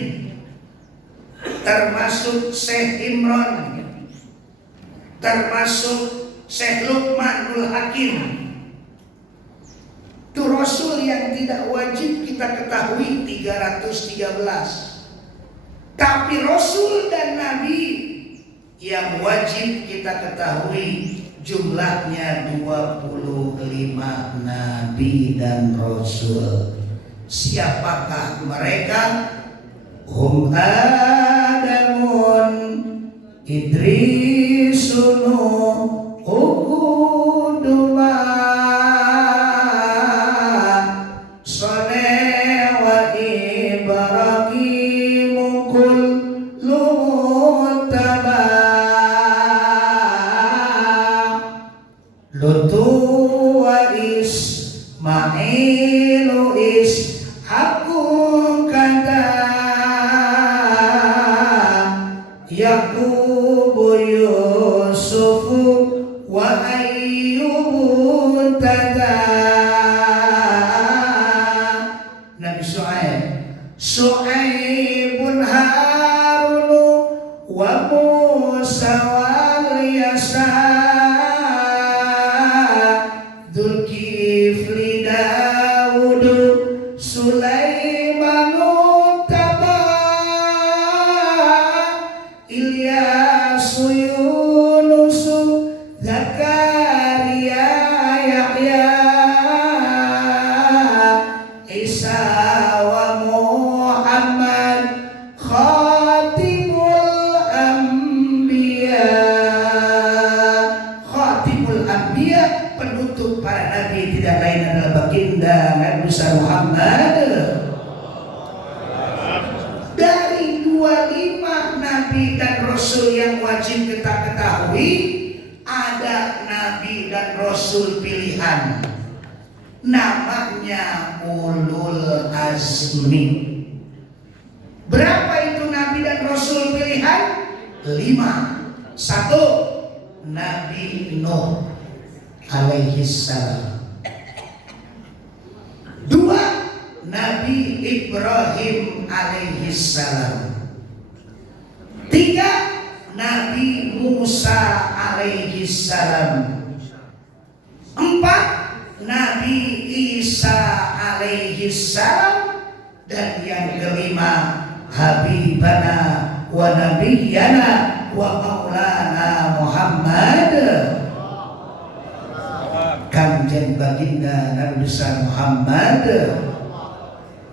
termasuk Syekh Imran, termasuk Syekh Luqmanul Hakim. Itu Rasul yang tidak wajib kita ketahui 313. Tapi Rasul dan Nabi yang wajib kita ketahui jumlahnya 25 nabi dan rasul. Siapakah mereka? Hum Adamun Idrisunu Ukuduma Soleh wa Ibrahimu kullu muttaba Lutu wa Ismailu Ishaqu kada Yaqubu Yusufu wa Ayyubu tada Nabi Syu'aibun Harunu wa Musa wal Yasa Dzulkifli Dawudu Sulaimanu Taba Ilyasu Yunusu Zakaria Yahya Isa wa Muhammad Khatimul Anbiya penutup para nabi tidak lain adalah baginda Nabi besar Muhammad. Dari 25 nabi dan rasul yang wajib kita ketahui, ada nabi dan rasul pilihan, namanya ulul azmi. Berapa itu nabi dan rasul pilihan? 5. 1. Nabi Nuh alaihi salam. 2. Nabi Ibrahim alaihi salam. 3. Nabi Musa alaihi salam. 4. Nabi Isa alaihi salam. Dan yang kelima, Habibana wa Nabiyyana wa Maulana Muhammad, Kanjeng Baginda Nabi besar Muhammad.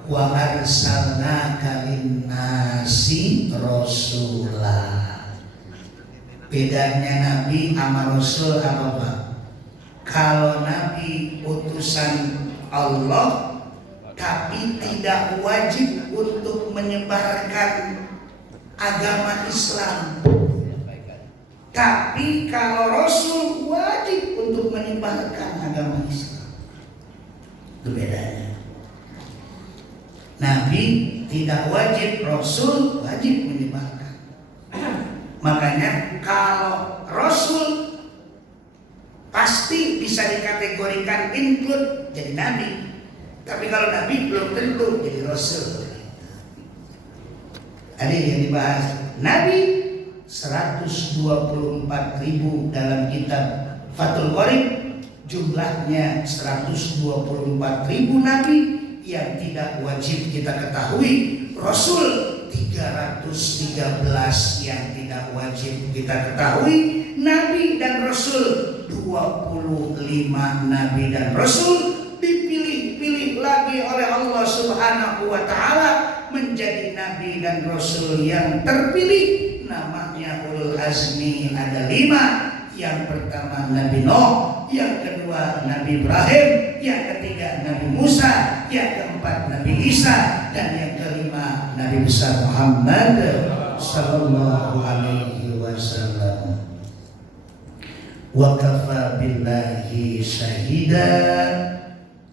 Wa arsalnaka linnasi rasulah. Bedanya nabi sama rasul apa Pak? Kalau nabi utusan Allah, tapi tidak wajib untuk menyebarkan agama Islam. Tapi kalau rasul wajib untuk menyebarkan agama Islam. Itu bedanya. Nabi tidak wajib, rasul wajib menyebarkan. Makanya kalau rasul pasti bisa dikategorikan include jadi nabi. Tapi kalau nabi belum tentu jadi rasul. Tadi yang dibahas nabi 124.000 dalam kitab Fathul Qorib, jumlahnya 124.000 nabi yang tidak wajib kita ketahui. Rasul 313 yang tidak wajib kita ketahui. Nabi dan Rasul 25 nabi dan Rasul dipilih-pilih lagi oleh Allah Subhanahu wa Ta'ala menjadi nabi dan Rasul yang terpilih. Namanya ulul azmi ada 5. Yang pertama Nabi Nuh, yang kedua Nabi Ibrahim, yang ketiga Nabi Musa, yang keempat Nabi Isa, dan yang kelima Nabi besar Muhammad sallallahu alaihi wasallam. Wa kafa billahi syahida,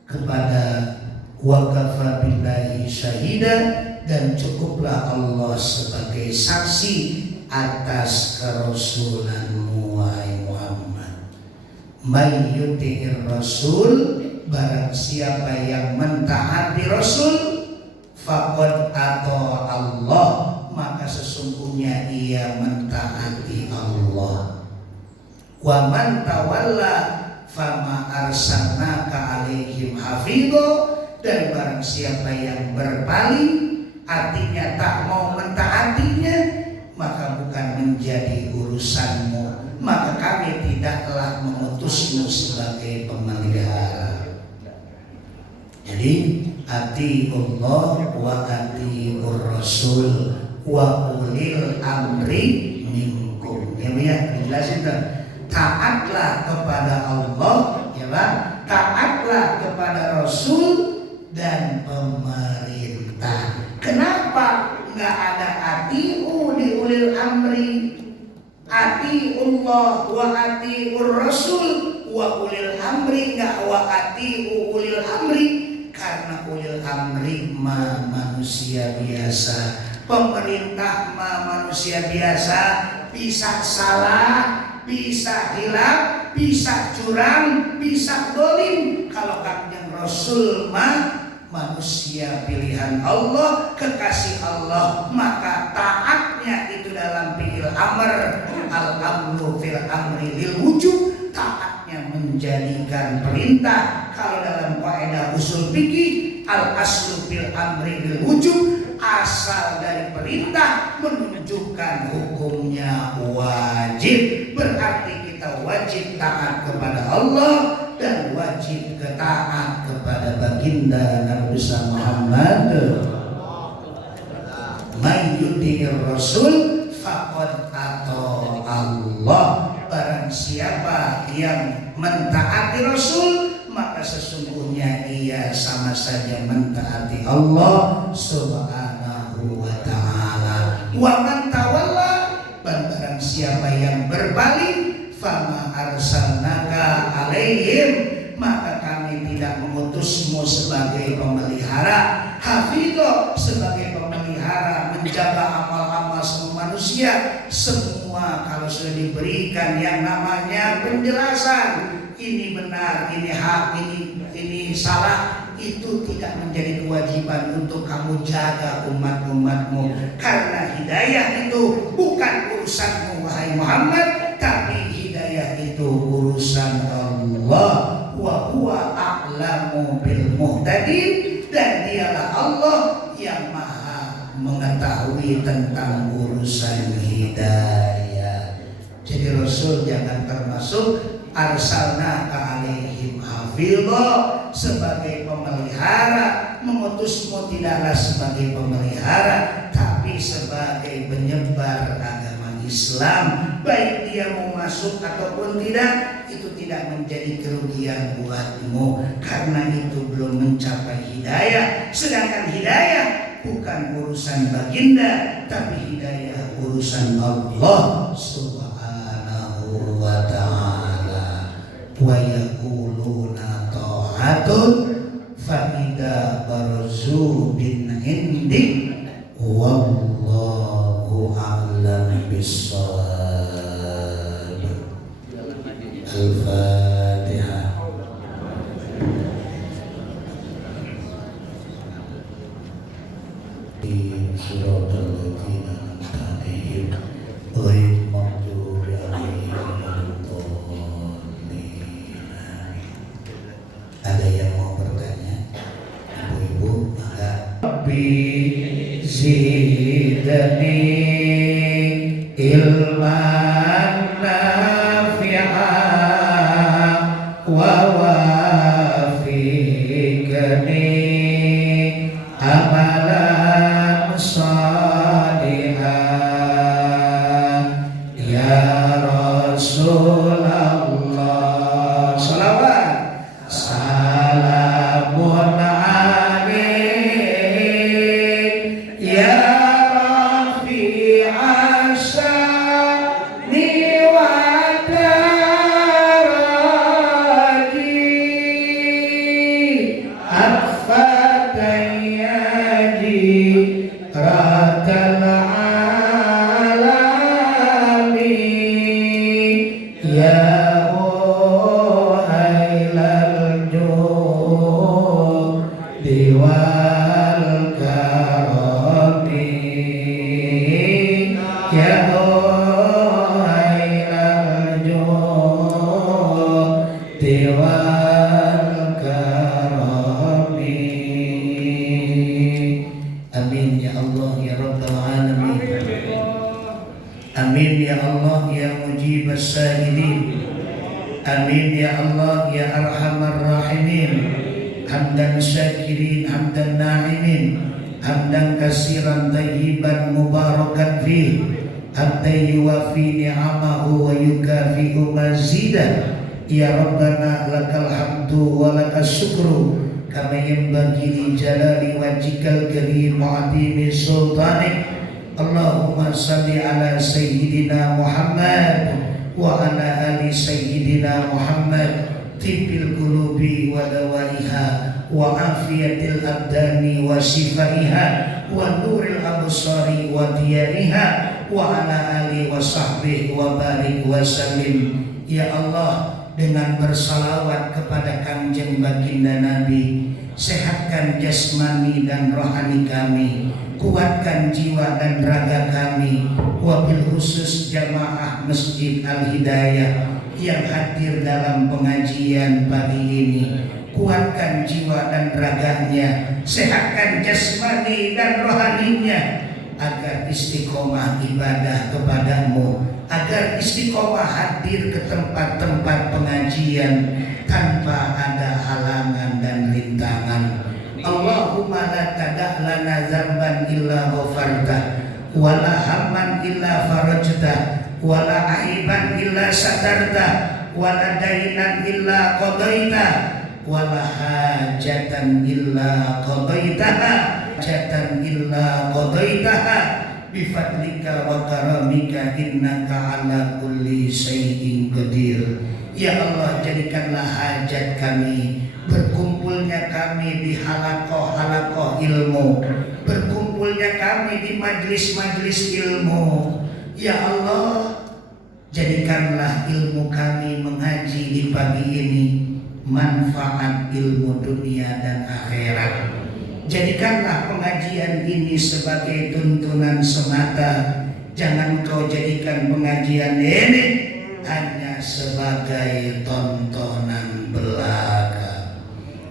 kepada wa kafa billahi syahida, dan cukuplah Allah sebagai saksi atas kerasulanmu wahai Muhammad. May yuti'ir rasul, barang siapa yang mentaati rasul, faqad ata Allah, maka sesungguhnya ia mentaati Allah. Wa man tawalla fama arsalnaka alaihim hafidho, dan barang siapa yang berpaling, artinya tak mau mentaatinya, maka bukan menjadi urusanmu, maka kami tidaklah mengutusmu sebagai pemelihara. Jadi atiullah wa atiur rasul wa ulil amri minkum. Ya, dijelasin tuh. Taatlah kepada Allah, ya Pak. Taatlah kepada Rasul dan pemerintah. Kenapa nggak ada atiu di ulil amri? Atiullah wa atiur rasul wa ulil amri, nggak wa atiu ulil amri. Karena ulil amri manusia biasa, pemerintah manusia biasa, bisa salah, bisa hilaf, bisa curang, bisa dolim. Kalau Kanjeng Rasul manusia pilihan Allah, kekasih Allah, maka taatnya itu dalam fi'il amr, al-amru fil amri lil wujub, taatnya menjadikan perintah. Kalau dalam kaidah usul fikih, al-aslu fil amri lil wujub, asal dari perintah menunjukkan hukumnya wajib. Berarti kita wajib taat kepada Allah dan wajib taat kepada baginda Nabi besar Muhammad. Man yuti'ir rasul faqad ata Allah. Barang siapa yang mentaati Rasul, maka sesungguhnya ia sama saja mentaati Allah Subhanahu wa ta'ala. Wa man tawalla, barang siapa yang berbalik, fama arsalnaka alaihim, maka kami tidak mengutusmu sebagai pemelihara, hafidho, sebagai pemelihara menjaga amal-amal semua manusia. Semua kalau sudah diberikan yang namanya penjelasan, ini benar, ini hak, ini salah, itu tidak menjadi kewajiban untuk kamu jaga umat-umatmu. Karena hidayah itu bukan urusanmu wahai Muhammad, tapi hidayah itu urusan Allah. Wa huwa a'lamu bil muhtadin, dan dialah Allah yang maha mengetahui tentang urusan hidayah. Jadi Rasul jangan termasuk arsalna ka'alaihim hafidho, sebagai pemelihara. Mengutusmu tidaklah sebagai pemelihara, tapi sebagai penyebar agama Islam. Baik dia mau masuk ataupun tidak, itu tidak menjadi kerugian buatmu, karena itu belum mencapai hidayah. Sedangkan hidayah bukan urusan baginda, tapi hidayah urusan Allah Subhanahu wa ta'ala. Wa yaquluna ta'atun fa idza barzu bin indik wallahu a'lam bis-shawab. Al-Fatihah. Suratul ladzina an'amta 'alaihim ghairil maghdubi 'alaihim waladdallin. Ada yang mau bertanya? Ibu-ibu, maka Rabbi zidni ilman nafi'an wa wafiqni amalan shalihan ya Rasulullah. Salawat salamun alaik ya rafi'as sya'ni wa daraji at-fatayyaji ratal alamin ya muhailal judi wal karami ya muhailal judi wal karami. Amin ya Allah ya Rabbal alamin. Amin ya Allah ya mujibas sa'ilin. Amin ya Allah ya arhamar rahimin. hamdan syakirin hamdan na'imin hamdan katsiran thayyiban mubarakan fih hamdan yuwafi ni'amahu wa yukafi'u mazidah. Ya Rabbana lakal hamdu wa lakas syukru kama yanbaghi li jalali wajhikal karim wa 'azimi sultanik. Allahumma salli ala sayyidina Muhammad wa ala ali sayyidina Muhammad tibbil qulubi wa dawaiha wa afiyatil abdani wa shifaiha wa nuril absari wa diyariha wa ala ali wa sahbihi wa barik wa sallim. Ya Allah, dengan bersalawat kepada Kangjeng Baginda Nabi, sehatkan jasmani dan rohani kami, kuatkan jiwa dan raga kami, wabil khusus jamaah Masjid Al-Hidayah yang hadir dalam pengajian pagi ini. Kuatkan jiwa dan raganya, sehatkan jasmani dan rohaninya, agar istiqomah ibadah kepadamu, agar istiqomah hadir ke tempat-tempat pengajian tanpa ada halangan dan rintangan. Allahumma la tada' lana dzamban illa ghafarta wa la hamman illa farajta wa la aiban illa satarta wa la dainan illa qadaita wa la hajatan illa qadaitaha hajatan illa qadaitaha bifadlika wa karamika innaka ala kulli syai'in qadir. Ya Allah, jadikanlah hajat kami, berkumpulnya kami di halakoh-halakoh ilmu, berkumpulnya kami di majlis-majlis ilmu. Ya Allah, jadikanlah ilmu kami mengaji di pagi ini manfaat ilmu dunia dan akhirat. Jadikanlah pengajian ini sebagai tuntunan semata. Jangan kau jadikan pengajian ini hanya sebagai tontonan belaka.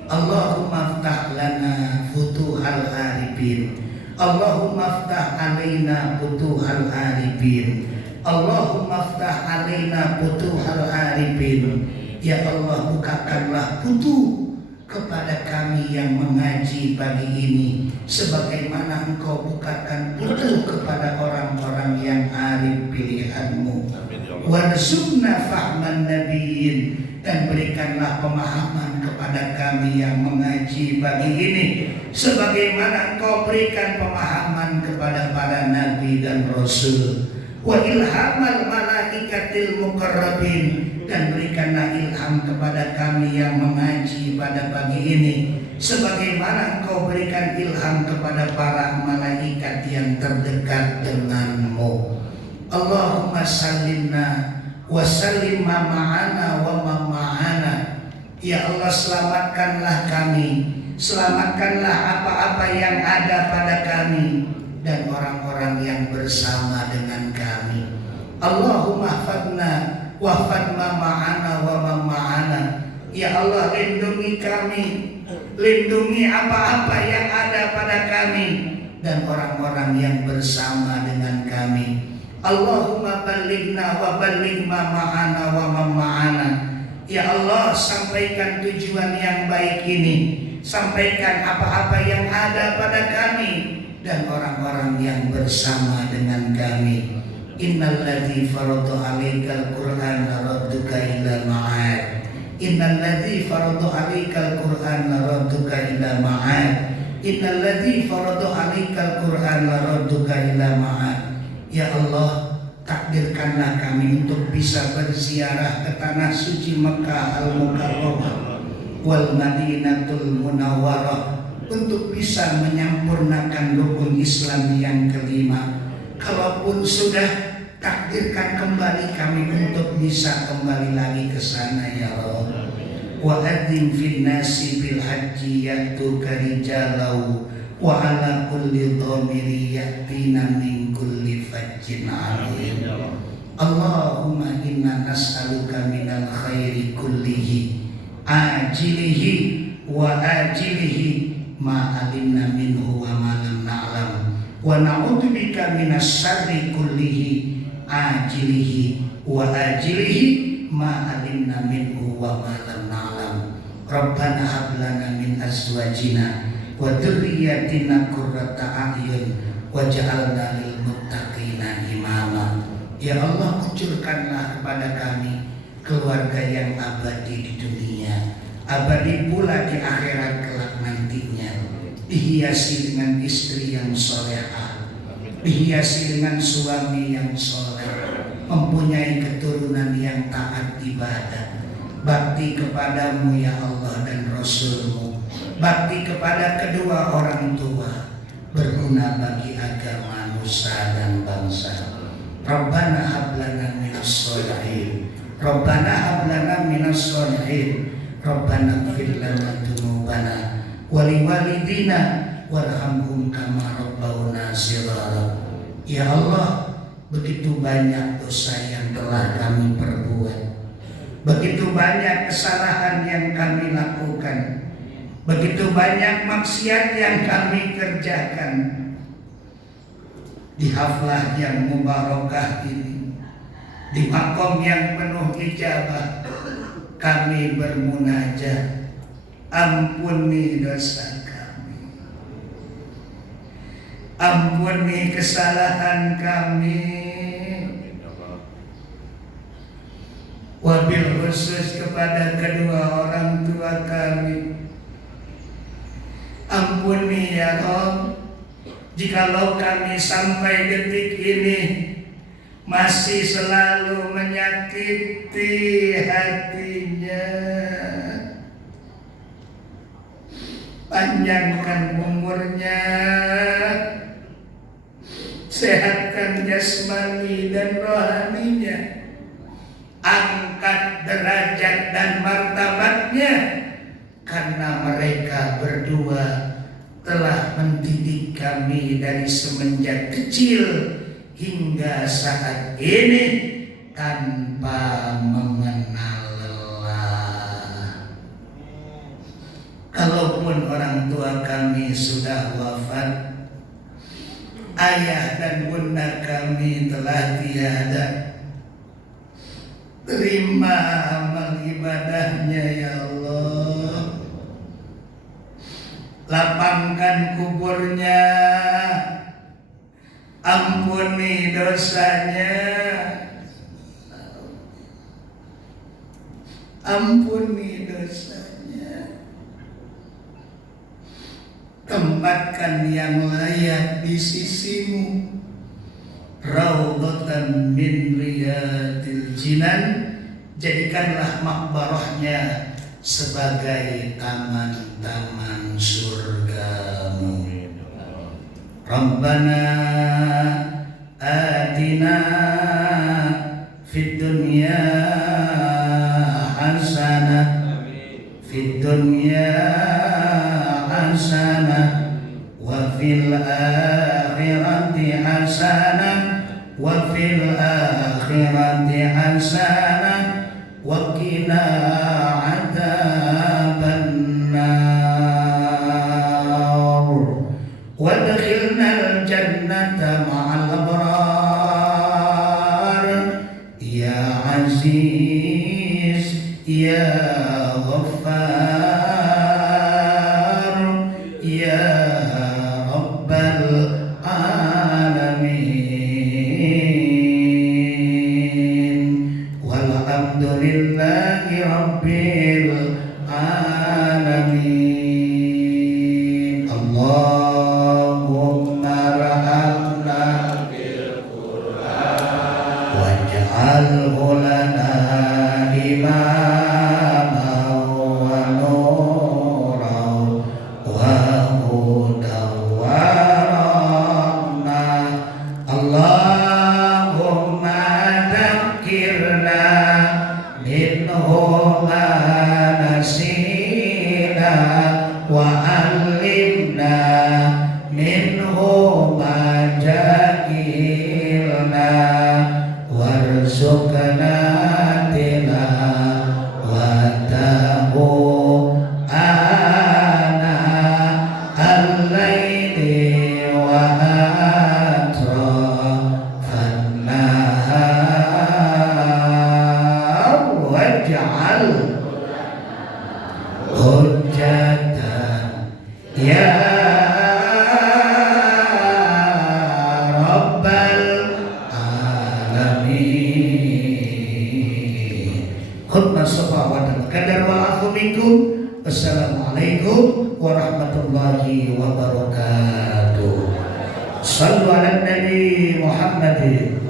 Allahumma ftah lana futuhal arifin, Allahumma ftah alaina futuhal arifin, Allahumma ftah alaina futuhal arifin. Ya Allah, bukakanlah futuh kepada kami yang mengaji pagi ini, sebagaimana Engkau bukakan futuh kepada orang-orang yang arif pilihanmu. Warzuqna fahman nabiyyin, dan berikanlah pemahaman kepada kami yang mengaji pagi ini, sebagaimana Engkau berikan pemahaman kepada para nabi dan rasul. Wa ilhamal malaikatil muqarrabin, dan berikanlah ilham kepada kami yang mengaji pada pagi ini, sebagaimana Engkau berikan ilham kepada para malaikat yang terdekat denganmu. Allahumma sallimna wa sallim ma ma'ana wa ma ma'ana. Ya Allah, selamatkanlah kami, selamatkanlah apa-apa yang ada pada kami dan orang-orang yang bersama dengan kami. Allahumma hafadna wafad ma ma'ana wa ma ma'ana. Ya Allah, lindungi kami, lindungi apa-apa yang ada pada kami dan orang-orang yang bersama dengan kami. Allahumma ballighna wa balligh ma ma'ana wa ma ma'ana. Ya Allah, sampaikan tujuan yang baik ini, sampaikan apa-apa yang ada pada kami dan orang-orang yang bersama dengan kami. Innalladzi farada 'alaikal Qur'ana radduka ila ma'ad. Innalladzi farada 'alaikal Qur'ana radduka ila ma'ad. Innalladzi farada 'alaikal Qur'ana radduka ila ma'ad. Ya Allah, takdirkanlah kami untuk bisa berziarah ke tanah suci Mekah Al-Mukarramah wal Madinatul Munawwarah, untuk bisa menyempurnakan rukun Islam yang kelima. Kalaupun sudah, takdirkan kembali kami untuk bisa kembali lagi ke sana ya Allah. Wa adzim fin nasi bil haji yatuka rijalau wa ala kulli dhamiri yatina min kulli fajjin alim. Allahumma inna nas'aluka minal khairi kullihi ajilihi wa ajilihi ma alimna minhu wa ma lam na'lam, wa na'udzubika minas syarri kullihi ajilihi wa ajilihi ma alimna minhu wa ma lam na'lam. Rabbana hab lana min azwajina wa dzurriyyatina qurrata a'yun waj'alna lil muttaqina imama. Ya Allah, kucurkanlah kepada kami keluarga yang abadi di dunia, abadi pula di akhirat kelak nantinya, dihiasi dengan istri yang solehah, dihiasi dengan suami yang soleh, mempunyai keturunan yang taat ibadah, bakti kepadamu ya Allah dan Rasulmu, bakti kepada kedua orang tua, berguna bagi agama, nusa dan bangsa. Rabbana hab lana minas sholihin, Rabbana hab lana minas sholihin, Rabbana ighfir lana dzunubana wa liwalidina warhamhum kama rabbawna shighara. Ya Allah, begitu banyak dosa yang telah kami perbuat, begitu banyak kesalahan yang kami lakukan, begitu banyak maksiat yang kami kerjakan. Di haflah yang mubarakah ini, di makom yang penuh ijabah, kami bermunajat, ampuni dosa kami, ampuni kesalahan kami, wabil khusus kepada kedua orang tua kami. Ampuni ya Rabb, jikalau kami sampai detik ini masih selalu menyakiti hatinya. Panjangkan umurnya, sehatkan jasmani dan rohaninya, angkat derajat dan martabatnya, karena mereka berdua telah mendidik kami dari semenjak kecil hingga saat ini tanpa mengenal lelah. Kalaupun orang tua kami sudah wafat, ayah dan bunda kami telah tiada, terima amal ibadahnya ya Allah. Lapangkan kuburnya, ampuni dosanya, ampuni dosanya. Tempatkan yang layak di sisimu, raudhatan min riyadil jinan, jadikanlah makbarahnya sebagai taman-taman surgamu. Rabbana atina fid dunya hasanah, fid dunya hasanah, wa fil akhirati hasanah, wa fil akhirati hasanah, wa qina wadkhilnal jannata ma'al abrar ya aziz ya ghaffar ya rabbal alamin walhamdulillahi rabbil alamin. Allahumma rahamna bil Qur'an waj'alhu lana imaman wa nuran wa hudan wa rahmah. Allahumma dzakirna minhu ma nasina wa alimna minhu ma jahilna warzuqna tilawah Ya Rabbal Alamin. Khutbah safa wa qadar wal afu minkum. Assalamualaikum warahmatullahi wabarakatuh. Sallu ala Nabi Muhammadin